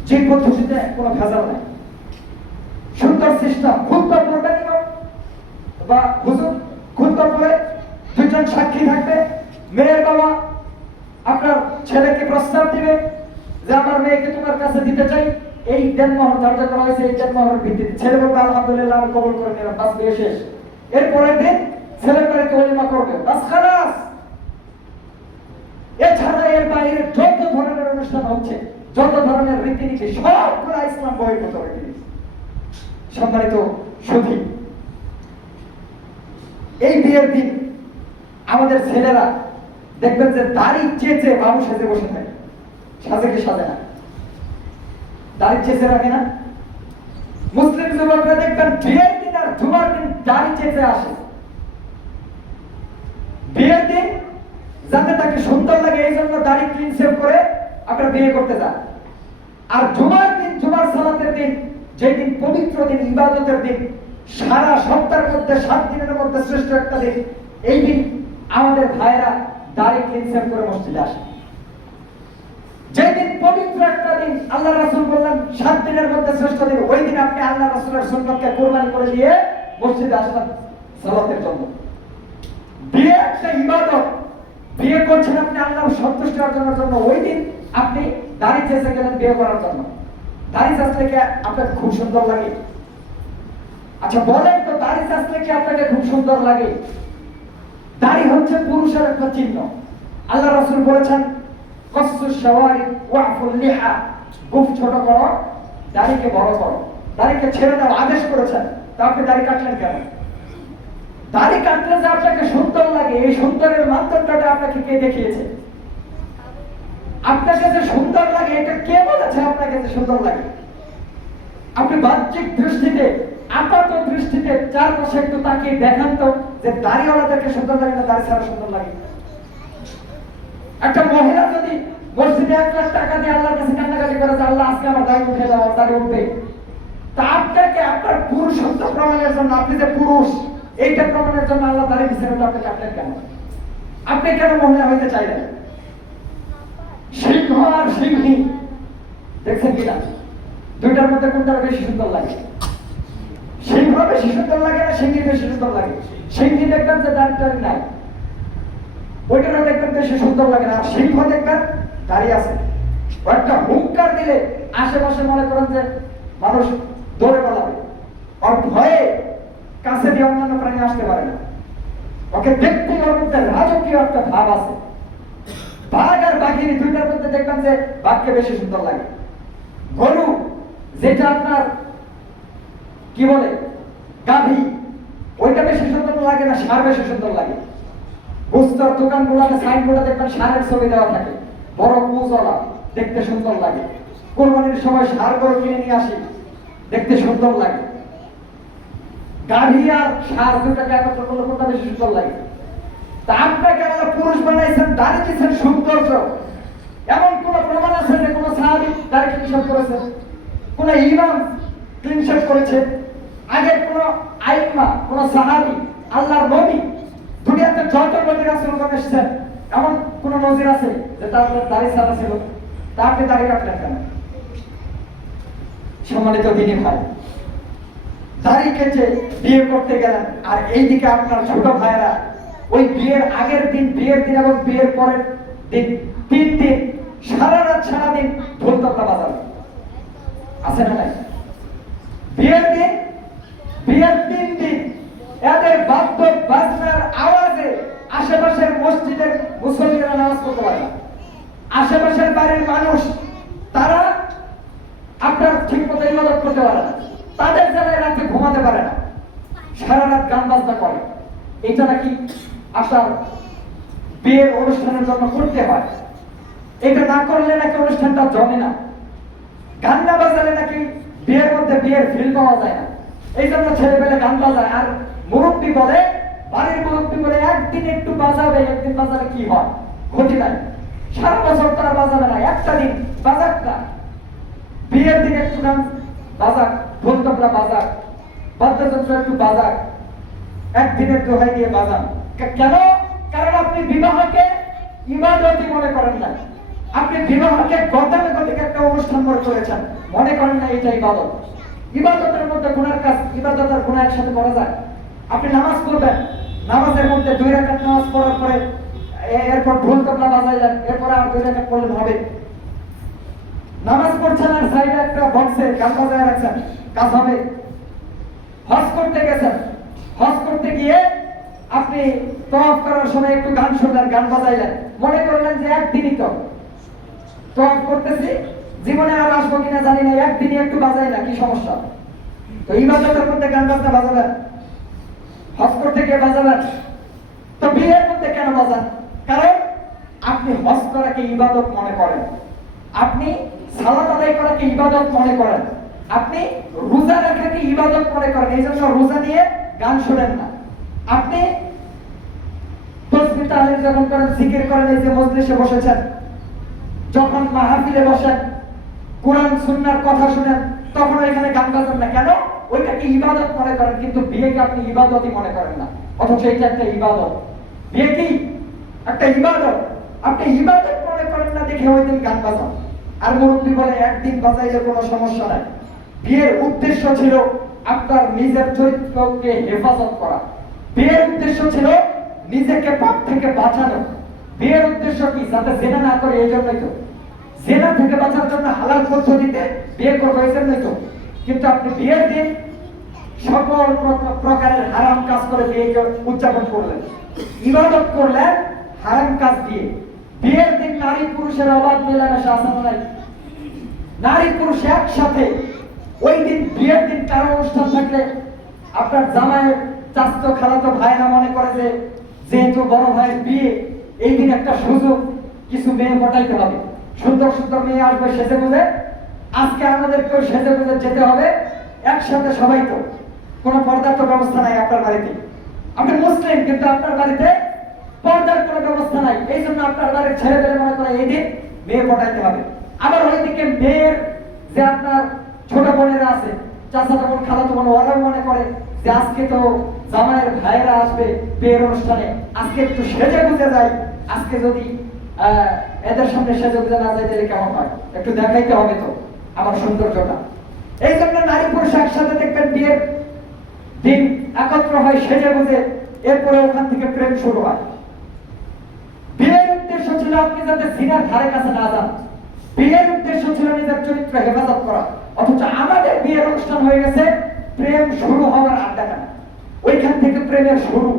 যে পদ্ধতিতে কোনো ভেজাল নাই। সুন্দর সিস্টেম। খুতবা পড়বেন বা হুজুর খুতবা পড়ে দুইজন সাক্ষী থাকবে। মেয়ের বাবা আপনার ছেলেকে প্রস্তাব দিবে যে আমার মেয়েকে তোমার কাছে দিতে চাই, এই দেনমোহর ধার্য করা হয়েছে, এই দেনমোহরের ভিত্তিতে। ছেলে বলবে আলহামদুলিল্লাহ আমি কবুল করে নিলাম, বাস বিয়ে শেষ। এরপরের দিন ছেলের বাড়িতে ওলিমা করবে, বাস খালাস। এছাড়া এর বাইরে যত ধরনের অনুষ্ঠান হচ্ছে, যত ধরনের রীতিনীতি, সবগুলো ইসলাম বহির্ভূত রীতিনীতি। সম্মানিত সুধী, এই বিয়ের দিন আমাদের ছেলেরা দেখবেন যে দাড়ি চেঁচে বাবু সেজে বসে থাকে। সাজে কি সাজে না? দাড়ি চেঁচে রাখে না? মুসলিম যুবকরা দেখবেন বিয়ের দিন আর জুমার দিন দাড়ি চেঁচে আসে। বিয়ের দিন যাতে তাকে সুন্দর লাগে এই জন্য দাড়ি ক্লিন শেভ করে আপনারা বিয়ে করতে যান। আর জুমার দিন, জুমার সালাতের দিন, যেই দিন পবিত্র দিন, ইবাদতের দিন, সারা সপ্তাহের মধ্যে 7 দিনের মধ্যে শ্রেষ্ঠ একটা দিন, এই দিন আমাদের ভাইরা দাড়ি ক্লিন শেভ করে মসজিদে আসে। যেদিন পবিত্র একটা দিন, আল্লাহ রাসূল বললেন 7 দিনের মধ্যে শ্রেষ্ঠ দিন, ওই দিন আপনি আল্লাহ রাসূলের সুন্নতকে কুরবানি করে দিয়ে মসজিদে আসবেন সালাতের জন্য। বিয়ে একটা ইবাদত। বিয়ে করছেন আপনি আল্লাহর সন্তুষ্টি অর্জনের জন্য, ওই দিন আপনি দাড়ি চেঁচে গেলেন বিয়ে করার জন্য। দাড়ি চাচলে কি আপনাকে খুব সুন্দর লাগে? আচ্ছা বলেন তো, দাড়ি চাচলে কি আপনাকে খুব সুন্দর লাগে? দাড়ি হচ্ছে পুরুষের একটা চিহ্ন। আল্লাহ রাসূল বলেছেন কসসুশ শাওয়ারি ওয়াফুল লিহা, গোঁফ ছোট করো, দাড়িকে বড় করো, দাড়িকে ছেড়ে দাও আদেশ করেছেন। তা আপনি দাড়ি কাটলেন কেন? দাড়ি কাটলে যে আপনাকে সুন্দর লাগে, এই সুন্দরের মানদণ্ডটা আপনাকে কে দেখিয়েছে? আপনাকে যে সুন্দর লাগে এটা কে বলেছে আপনাকে যে সুন্দর লাগে? আপনি বাহ্যিক দৃষ্টিতে, আপাত দৃষ্টিতে চারপাশে একটু তাকিয়ে দেখান তো যে দাড়িওয়ালাদেরকে সুন্দর লাগে না দাড়ি ছাড়া সুন্দর লাগে? একটা মহিলা যদি মসজিদে 1 লাখ টাকা দিয়ে আল্লাহর কাছে কান্নাকাটি করে যে আল্লাহ আজকে আমার দাড়ি উঠে দাও, দাড়ি উঠবে, তা আপনাকে আপনার পুরুষত্ব প্রমাণের জন্য, আপনি যে পুরুষ এইটা প্রমাণের জন্য আল্লাহ দাড়ি দিয়েছেন, আপনি কাটলেন কেন? আপনি কেন মহিলা হইতে চাইলেন? সিংহ আর সিংহী দেখছেন কিনা? দুইটার মধ্যে কোনটা বেশি সুন্দর লাগে? সিংহ বেশি সুন্দর লাগে না সিংহী বেশি সুন্দর লাগে? সিংহী দেখবেন যে দাড়ি নাই, ওইটারও দেখবেন বেশি সুন্দর লাগে না। আর সিংহ দেখবেন দাঁড়িয়ে আছে, একটা হুঙ্কার দিলে আশেপাশে মনে করেন যে মানুষ দৌড়ে পালাবে, আর ভয়ে কাছে দিয়ে অন্যান্য প্রাণী আসতে পারে না। ওকে দেখতে ওর মধ্যে রাজকীয় একটা ভাব আছে। বাঘ আর বাঘিনী দুইটার মধ্যে দেখবেন যে বাঘকে বেশি সুন্দর লাগে। গরু যেটা আপনার কি বলে গাভী, ওইটা বেশি সুন্দর লাগে না ষাঁড় বেশি সুন্দর লাগে? গোস্তের দোকানগুলোতে সাইনবোর্ডে দেখবেন ষাঁড়ের ছবি দেওয়া থাকে, বড় কুজলা, দেখতে সুন্দর লাগে। কোরবানির সময় ষাঁড় গরু কিনে নিয়ে আসি, দেখতে সুন্দর লাগে। গাভী আর ষাঁড় দুটাকে একত্র করলে কোনটা বেশি সুন্দর লাগে? তা আপনাকে আল্লাহ পুরুষ বানাইছেন, দাঁড়িয়ে দিয়েছেন সৌন্দর্য। এমন কোন প্রমাণ আছে যে কোন সাহাবী দাড়ি ক্লিন শেভ করেছে, কোন ইমাম ক্লিন শেভ করেছে, আগের কোন আইম্মা, কোন সাহাবী, আল্লাহর নবী, দুনিয়াতে যত নবী রাসূলগণ এসেছেন এমন কোন নজির আছে যে তার দাড়ি ছাড়া ছিল? তা আপনি দাড়ি কাটলেন কেন? সম্মানিত দিনী ভাই, দাড়ি কেটে বিয়ে করতে গেলেন, আর এইদিকে আপনার ছোট ভাইরা ওই বিয়ের আগের দিন, বিয়ের দিন এবং বিয়ের পরের দিন 3 দিন সারা রাত সারাদিন ঢোল তবলা বাজাবে। আছে না নাই? বিয়ের দিন, বিয়ের 3 দিন এদের বাদ্য বাজনার আওয়াজে আশেপাশের মসজিদের মুসল্লিরা নামাজ পড়তে পারে না, আশেপাশের বাড়ির মানুষ তারা আপনার ঠিক মতো ইবাদত করতে পারে না, তাদের জায়গায় রাতে ঘুমাতে পারে না, সারা রাত গান বাজনা করে। এটা নাকি আপনার বিয়ের অনুষ্ঠানের জন্য করতে হয়। এটা না করলে নাকি অনুষ্ঠানটা জমে না, গান না বাজালে নাকি বিয়ের মধ্যে বিয়ের ফিল পাওয়া যায় না। এই জন্য ছেলেবেলে গান বাজায়। আর মুরব্বী বলে, বাড়ির মুরব্বী বলে একদিন একটু বাজাবে, একদিন বাজালে কি হয়, ক্ষতি নাই, সারা বছর তারা বাজাবে না, একটা দিন বাজাক না, বিয়ের দিন একটু গান বাজাক, ঢোল তবলা বাজাক, বাদ্যযন্ত্র একটু বাজাক, একদিনের দোহাই দিয়ে বাজান। কেন? কারণ আপনি বিবাহকে ইবাদতই মনে করেন না, আপনি বিবাহকে গতানুগতিক একটা অনুষ্ঠান মনে করেছেন, মনে করেন না এটা ইবাদত। ইবাদতের মধ্যে গুনার কাজ, ইবাদত আর গুনাহ একসাথে করা যায়? আপনি নামাজ পড়বেন, নামাজের মধ্যে 2 রাকাত নামাজ পড়ার পরে এরপর ঢোল তবলা বাজাইলেন, এরপর আর 2 রাকাত পড়লেন, হবে? নামাজ পড়ছেন আর সাইডে একটা বক্সে গান বাজায় রাখছেন, কাজ হবে? হজ করতে গেছেন, হজ করতে গিয়ে আপনি তওয়াফ করার সময় একটু গান শুনলেন, গান বাজাইলেন, মনে করলেন যে একদিনই তো তওয়াফ করতেছি, জীবনে আর আসবো কিনা জানি না, একদিনই একটু বাজাই না, কি সমস্যা? তো ইবাদতের মধ্যে গান বাজনা বাজাবেন, হজ করতে গিয়ে বাজাবেন, তো বিয়ের মধ্যে কেন বাজান? কারণ আপনি হজ করাকে ইবাদত মনে করেন, আপনি সালাত আদায় করাকে ইবাদত মনে করেন, আপনি রোজা রাখাকে ইবাদত মনে করেন, এই জন্য রোজা নিয়ে গান শোনেন না। আপনি তাসবিহ তাহলিল যখন করেন, জিকির করেন, এই যে মজলিসে বসেছেন, যখন মাহফিলে বসেন, কোরআন সুন্নাহর কথা শুনেন, তখন এখানে গান বাজান না। কেন? ওইটাকে ইবাদত মনে করেন, কিন্তু বিয়েকে আপনি ইবাদতই মনে করেন না, অথচ এটা একটা ইবাদত। বিয়ে কি একটা ইবাদত, আপনি ইবাদত মনে করেন না দেখে ওই দিন গান বাজান। আর মুরব্বী বলে একদিন বাজাইলে কোনো সমস্যা নাই। বিয়ের উদ্দেশ্য ছিল আপনার নিজের চরিত্রকে হেফাজত করা, বিয়ের উদ্দেশ্য ছিল নিজেকে পাপ থেকে বাঁচানো। বিয়ের উদ্দেশ্য কি? যাতে জেনা না করে, এই জন্যই তো। জেনা থেকে বাঁচার জন্য হালাল পদ্ধতিতে বিয়ে করবো, এই জন্যই তো। কিন্তু আপনি বিয়ের দিন সকল প্রকারের হারাম কাজ করে বিয়েকে উদযাপন করলেন, ইবাদত করলেন হারাম কাজ দিয়ে। বিয়ের দিন নারী পুরুষের অবাধ মেলামেশা আছে না নাই? নারী পুরুষ একসাথে ওই দিন, বিয়ের দিন কারো অনুষ্ঠান থাকলে আপনার জামাইয়ের চাচতো খালাতো ভাইরা মনে করে যে যেহেতু বড় ভাইয়ের বিয়ে, এই দিন একটা সুযোগ, কিছু মেয়ে পটাইতে হবে, সুন্দর সুন্দর মেয়ে আসবে সেজে গুজে, আজকে আমাদেরকেও সেজে গুজে যেতে হবে একসাথে সবাই। তো কোনো পর্দার তো ব্যবস্থা নাই আপনার বাড়িতে, আপনি মুসলিম কিন্তু আপনার বাড়িতে পর্দার কোনো ব্যবস্থা নাই, এই জন্য আপনার বাড়ির ছেলেদের মনে করে এই দিন মেয়ে পটাইতে হবে। আবার ওইদিকে মেয়ের যে আপনার ছোট বোনেরা আছে, চাচাতো বোন খালাতো বোন, ওরাও মনে করে যে আজকে তো জামাইয়ের ভাইয়েরা আসবে বিয়ের অনুষ্ঠানে, আজকে একটু সেজে গুজে যাই, আজকে যদি এদের সামনে সেজে গুজে না যাই তাহলে কেমন হয়, একটু দেখাইতে হবে তো আমার সৌন্দর্যটা। এই জন্য নারী পুরুষ একসাথে দেখবেন বিয়ের দিন একত্র হয় সেজে গুজে, এরপরে ওখান থেকে প্রেম শুরু হয়। বিয়ের উদ্দেশ্য ছিল আপনি যাতে জিনার ধারে কাছে না যান, বিয়ের উদ্দেশ্য ছিল নিজের চরিত্র হেফাজত করা, অথচ আমাদের বিয়ের অনুষ্ঠান হয়ে গেছে প্রেম শুরু হওয়ার আড্ডাখানা, ওইখান থেকে প্রেমের শুরু।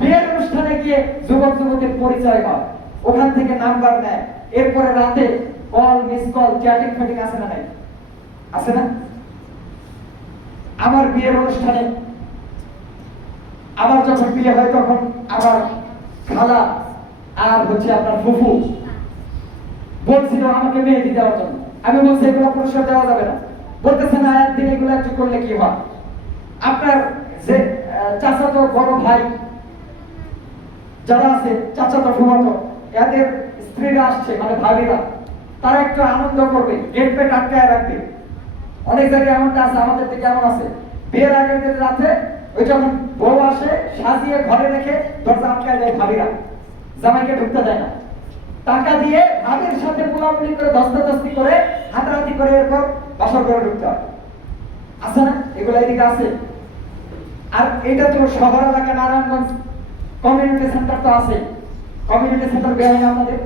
বিয়ের অনুষ্ঠানে গিয়ে যুবক যুবতীর পরিচয় হয়, ওখান থেকে নাম্বার নেয়, এরপরে রাতে কল মিস কল চ্যাটিং ফ্যাটিং আছে না নাই? আছে না? আমার বিয়ের অনুষ্ঠানে, আমার যখন বিয়ে হয় তখন আমার খালা আর হচ্ছে আপনার ফুফু বলছিল আমাকে মেহেদি দেওয়ার জন্য, আমি বলছি এগুলো পুরস্কার দেওয়া যাবে না, বলতেছে না একদিন এগুলো একটু করলে কি হয়। আপনার যে চাচাতো বড় ভাই যারা আছে, চাচাতো ফুফাতো, এদের স্ত্রীরা আসছে, মানে ভাবিরা, তারা একটু আনন্দ করবে, গেট পে আটকায় রাখবে। অনেক জায়গায় এমনটা আছে, আমাদের দিকে এমন আছে, বিয়ের আগের দিন রাতে ওই যখন বউ আসে সাজিয়ে ঘরে রেখে দরজা আটকায় দেয় ভাবিরা, জামাইকে ঢুকতে দেয় না। টাকা দিয়ে ভাবির সাথে পোলাপুলি করে ধস্তাধস্তি করে হাতাহাতি করে এরপর বাসর করে ঢুকতে হয়। আছে না এগুলো? এদিকে আছে। আর এটা তো শহর এলাকা, নারায়ণগঞ্জ কমিউনিটি সেন্টার তো আছে। কমিউনিটি সেন্টার বিয়ে হয় না আমাদের?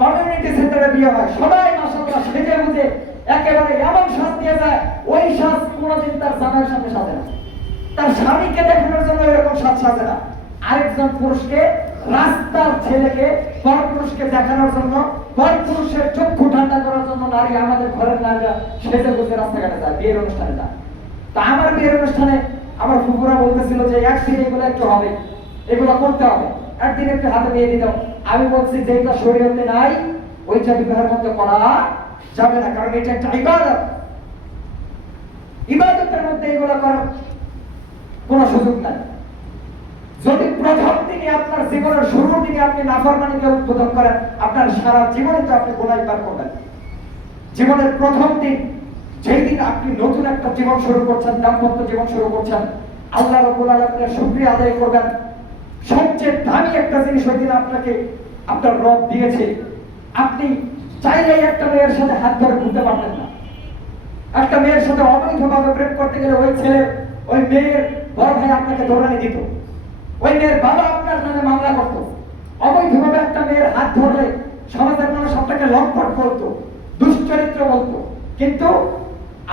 কমিউনিটি সেন্টারে বিয়ে হয়, সবাই মাশাআল্লাহ সেজে বুঝে একেবারে এমন সাজ দিয়ে যায়, ওই সাজ কোনোদিন তার জামাইয়ের সামনে সাজে না, তার স্বামীকে দেখানোর জন্য এরকম সাজ সাজে না। আরেকজন পুরুষকে, রাস্তার ছেলেকে পর পুরুষকে দেখানোর জন্য, পর পুরুষের চক্ষু ঠান্ডা করার জন্য নারী, আমাদের ঘরের নারীরা সেজে বুঝে রাস্তাঘাটে যায়, বিয়ের অনুষ্ঠানে যায়। তা আমার বিয়ের অনুষ্ঠানে আমার ফুফুরা বলতেছিল যে একদিন এগুলো একটু হবে, এগুলো করতে হবে, একদিন একটু হাতে দিয়ে দিতাম। আমি বলছি যেটা শরীয়তে নাই ওইটা বিবাহের মধ্যে করা যাবে না, কারণ এটা একটা ইবাদত। ইবাদতের মধ্যে এগুলো করার কোনো সুযোগ নাই। যদি প্রথম দিনে আপনার জীবনের শুরুর দিনে আপনি নাফরমানিকে উদ্বোধন করেন, আপনার সারা জীবনে তো আপনি গুনাহ পার করবেন। জীবনের প্রথম দিন, যেই দিন আপনি নতুন একটা জীবন শুরু করছেন, দাম্পত্য জীবন শুরু করছেন, আল্লাহ রাব্বুল আলামিনের শুকরিয়া আদায় করবেন। সবচেয়ে দামি একটা জিনিস ওই দিন আপনাকে আপনার রব দিয়েছে। আপনি চাইলেই একটা মেয়ের সাথে হাত ধরে ঘুরতে পারবেন না। একটা মেয়ের সাথে অবৈধভাবে প্রেম করতে গেলে ওই ছেলে, ওই মেয়ের বড় ভাই আপনাকে দৌড়ানি দিত, ওই মেয়ের বাবা আপনার নামে মামলা করত। অবৈধভাবে একটা মেয়ের হাত ধরলে সমাজের মানুষ আপনাকে লম্পট বলতো, দুশ্চরিত্র বলতো। কিন্তু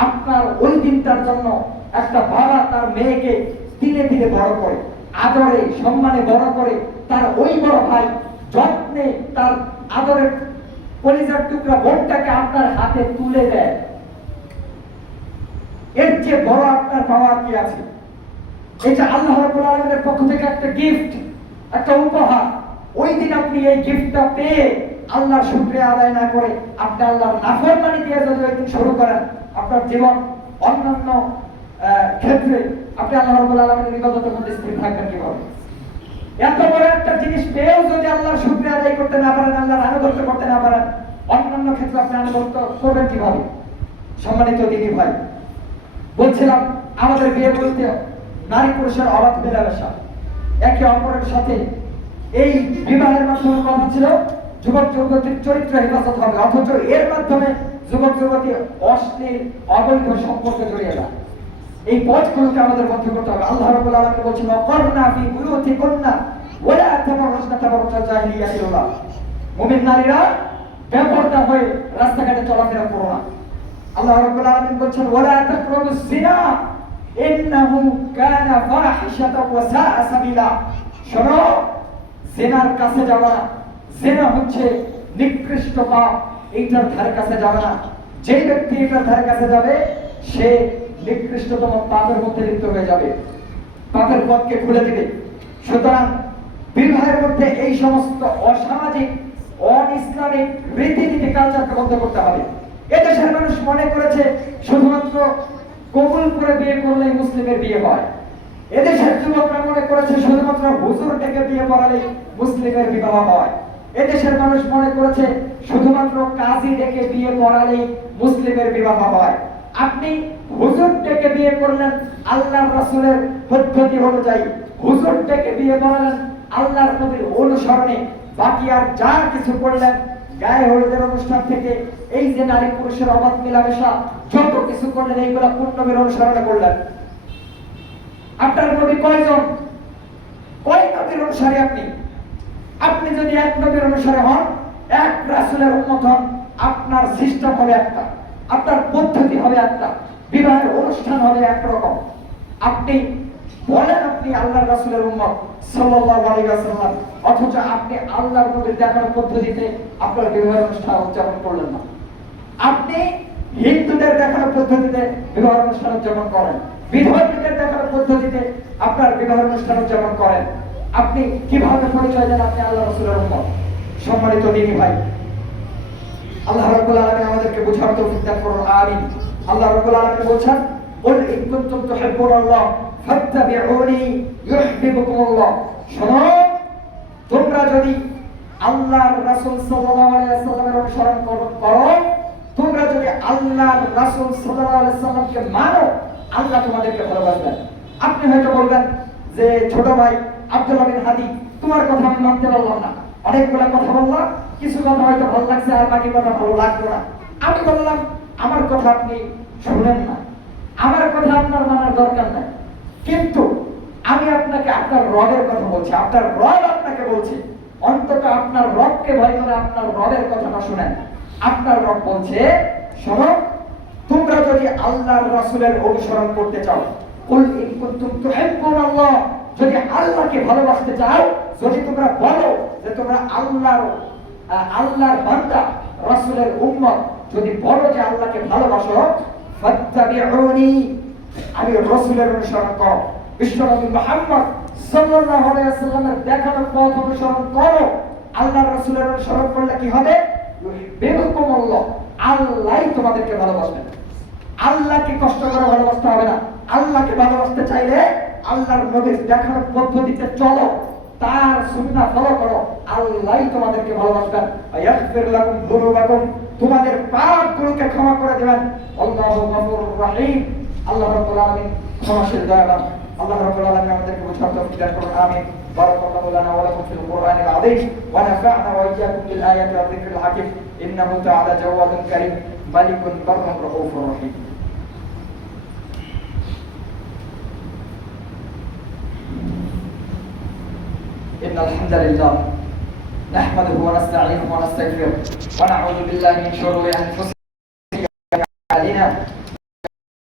আপনার ওই দিনটার জন্য একটা বাবা তার মেয়েকে তিলে তিলে বড় করে, আদরে সম্মানে বড় করে, তার ওই বড় ভাই যত্নে তার আদরের কলিজার টুকরা বোনটাকে আপনার হাতে তুলে দেয়। এর চেয়ে বড় আপনার পাওয়া কি আছে? এটা আল্লাহ রাব্বুল আলামিনের পক্ষ থেকে একটা গিফট, একটা উপহার। ওই দিন আপনি এই গিফটটা পেয়ে আল্লাহর শুকরিয়া আদায় না করে আপনি আল্লাহর নাফরমানি দিয়ে যদি ওই দিন শুরু করেন, আপনার জীবন অন্যান্য ক্ষেত্রে আপনি আল্লাহ রাব্বুল আলামিনের ইবাদতের মধ্যে স্থির থাকবেন কিভাবে? এত বড় একটা জিনিস পেয়েও যদি আল্লাহর শুকরিয়া আদায় করতে না পারেন, আল্লাহর আনুগত্য করতে না পারেন, অন্যান্য ক্ষেত্রে আপনি আনুগত্য করবেন কিভাবে? সম্মানিত দিনী ভাই, বলছিলাম আমাদের বিয়ে বলতে নারী পুরুষের অবাধ মেলামেশা, একে অপরের সাথে। এই বিবাহের মাধ্যমে কথা ছিল যুবক যুবতীর চরিত্র হেফাজত হবে, অথচ এর মাধ্যমে যুবক যুবতী অশ্লীল অবৈধ সম্পর্কে জড়িয়ে যায়। এই পথগুলোকে আমাদের বন্ধ করতে হবে। আল্লাহ রাব্বুল আলামিন বলেছেন ওয়াকরনা ফি বুয়ুতিকুন্না ওয়ালা তাবাররাজনা তাবাররুজাল জাহিলিয়াতিল উলা। মুমিন নারীরা বেপরদা হয়ে রাস্তাঘাটে চলাফেরা করো না। আল্লাহ রাব্বুল আলামিন বলেছেন ওয়ালা তাকরাবুজ জিনা ইন্নাহু কানা ফাহিশাতাও ওয়া সাআ সাবিলা। শোনো, জিনার কাছে যাবে না, জিনা হচ্ছে নিকৃষ্ট পাপ, এইটার ধারে কাছে যাবে না। যে ব্যক্তি এটার ধারে কাছে যাবে সে নিকৃষ্টতম পাপের মধ্যে লিপ্ত হয়ে যাবে, পাপের পথকে খুলে দিবে। সুতরাং বিবাহের মধ্যে এই সমস্ত অসামাজিক অন-ইসলামিক রীতিনীতি কালচারকে বন্ধ করতে হবে। এদেশের মানুষ মনে করেছে শুধুমাত্র কবুল করে বিয়ে করলেই মুসলিমের বিয়ে হয়। এদেশের যুবকরা মনে করেছে শুধুমাত্র হুজুর থেকে বিয়ে করালেই মুসলিমের বিবাহ হয়। এদেশের মানুষ মনে করেছে শুধুমাত্র কাজী ডেকে বিয়ে করালেই মুসলিমের বিবাহ হয়। আপনি হুজুর ডেকে বিয়ে করলেন আল্লাহর রাসূলের পদ্ধতি অনুযায়ী, হুজুর ডেকে বিয়ে করালেন আল্লাহর নবীর অনুসরণে, বাকি আর যা কিছু করলেন গায়ে হলুদের অনুষ্ঠান থেকে এই যে নারী পুরুষের অবাধ মেলামেশা যত কিছু করলেন এইগুলা কোন নবীর অনুসরণে করলেন? আপনার নবী কয়জন? কয় নবীর অনুসারী আপনি? আপনি যদি এক নবীর অনুসারী হন, এক রাসূলের উম্মত হন, আপনার সিস্টেম হবে একটা, আপনার পদ্ধতি হবে একটা, বিবাহের অনুষ্ঠান হবে একরকম। আপনি বলেন আপনি আল্লাহর রাসূলের উম্মত সাল্লাল্লাহু আলাইহি ওয়াসাল্লাম, অথচ আপনি আল্লাহর নবীর দেখানো পদ্ধতিতে আপনার বিবাহের অনুষ্ঠান উদযাপন করলেন না। আপনি হিন্দুদের দেখানো পদ্ধতিতে বিবাহের অনুষ্ঠান উদযাপন করেন, বিধর্মীদের দেখানো পদ্ধতিতে আপনার বিবাহের অনুষ্ঠান উদযাপন করেন। আপনি কিভাবে পরিচয় দেন আপনি আল্লাহর রাসূলের উম্মত? সম্মানিত দিনী ভাই, আল্লাহ রাব্বুল আলামিন আমাদেরকে বুঝার তৌফিক দান করুন, আমিন। আল্লাহ রাব্বুল আলামিন বলেন কুল ইন কুনতুম তুহিব্বুনাল্লাহ ফাত্তাবিউনি ইউহিব্বুকুমুল্লাহ। শোনো, তোমরা যদি আল্লাহর রাসূল সাল্লাল্লাহু আলাইহি ওয়াসাল্লামের অনুসরণ করো, তোমরা যদি আল্লাহর রাসূল সাল্লাল্লাহু আলাইহি ওয়াসাল্লামকে মানো, আল্লাহ তোমাদেরকে ভালোবাসবেন। আপনি হয়তো বলবেন যে ছোট ভাই আব্দুল্লাহ বিন হাদি, তোমার কথা আমি মানতে পারলাম না, অনেকগুলো কথা বললাম, কিছু কথা হয়তো ভালো লাগছে আর বাকি কথা ভালো লাগলো না। আমি বললাম আমার কথা আপনি শুনেন না, আমার কথা আপনার মানার দরকার নাই, কিন্তু আমি আপনাকে আপনার রবের কথা বলছি, আপনার রব আপনাকে বলছে অন্তত আপনার রবকে ভয় করে আপনার রবের কথাটা শুনেন। আপনার রব বলছে শোনো, তোমরা যদি আল্লাহর রাসূলের অনুসরণ করতে চাও, কুল ইন কুনতুম তুহিব্বুনাল্লাহ, যদি আল্লাহকে ভালোবাসতে চাও, যদি তোমরা বলো যে তোমরা আল্লাহর বান্দা, রাসূলের উম্মত, যদি বলো যে আল্লাহকে ভালোবাসো, ফাত্তাবিউনি, আমি রাসূলের অনুসরণ করো, বিশ্বনবী মুহাম্মদ সাল্লাল্লাহু আলাইহি ওয়াসাল্লামের দেখানো পথ অনুসরণ করো। আল্লাহর রাসূলের অনুসরণ করলে কি হবে? ইউহিব্বুকুমুল্লাহ, আল্লাহই তোমাদেরকে ভালোবাসবেন। আল্লাহকে কষ্ট করে ভালোবাসতে হবে না। আল্লাহকে ভালোবাসতে চাইলে আল্লাহর নবীর দেখানো পদ্ধতিতে চলো, তার সুন্নাহ ফলো করো, আল্লাহই তোমাদেরকে ভালোবাসবেন। ইয়াগফির লাকুম যুনুবাকুম, তোমাদের পাপগুলোকে ক্ষমা করে দেবেন। আল্লাহু গফুরুর রহিম, আল্লাহ রাব্বুল আলামিন ক্ষমাশীল দয়াবান। আল্লাহ রাব্বুল আলামিন আমাদেরকে বুঝার তৌফিক দান করুন, আমিন। বারাকাল্লাহু লানা ওয়া লাকুম ফিল কুরআনিল আযীম ওয়া নাফা'না ওয়া ইয়্যাকুম বিল আয়াতি ওয়া যিকরিল হাকীম। ইন্নাহু তাআলা জাওয়াদুন কারীম মালিকুন বাররুন রাউফুর রহিম। إن الحمد لله نحمده ونستعينه ونستغفره ونعوذ بالله من شرور أنفسنا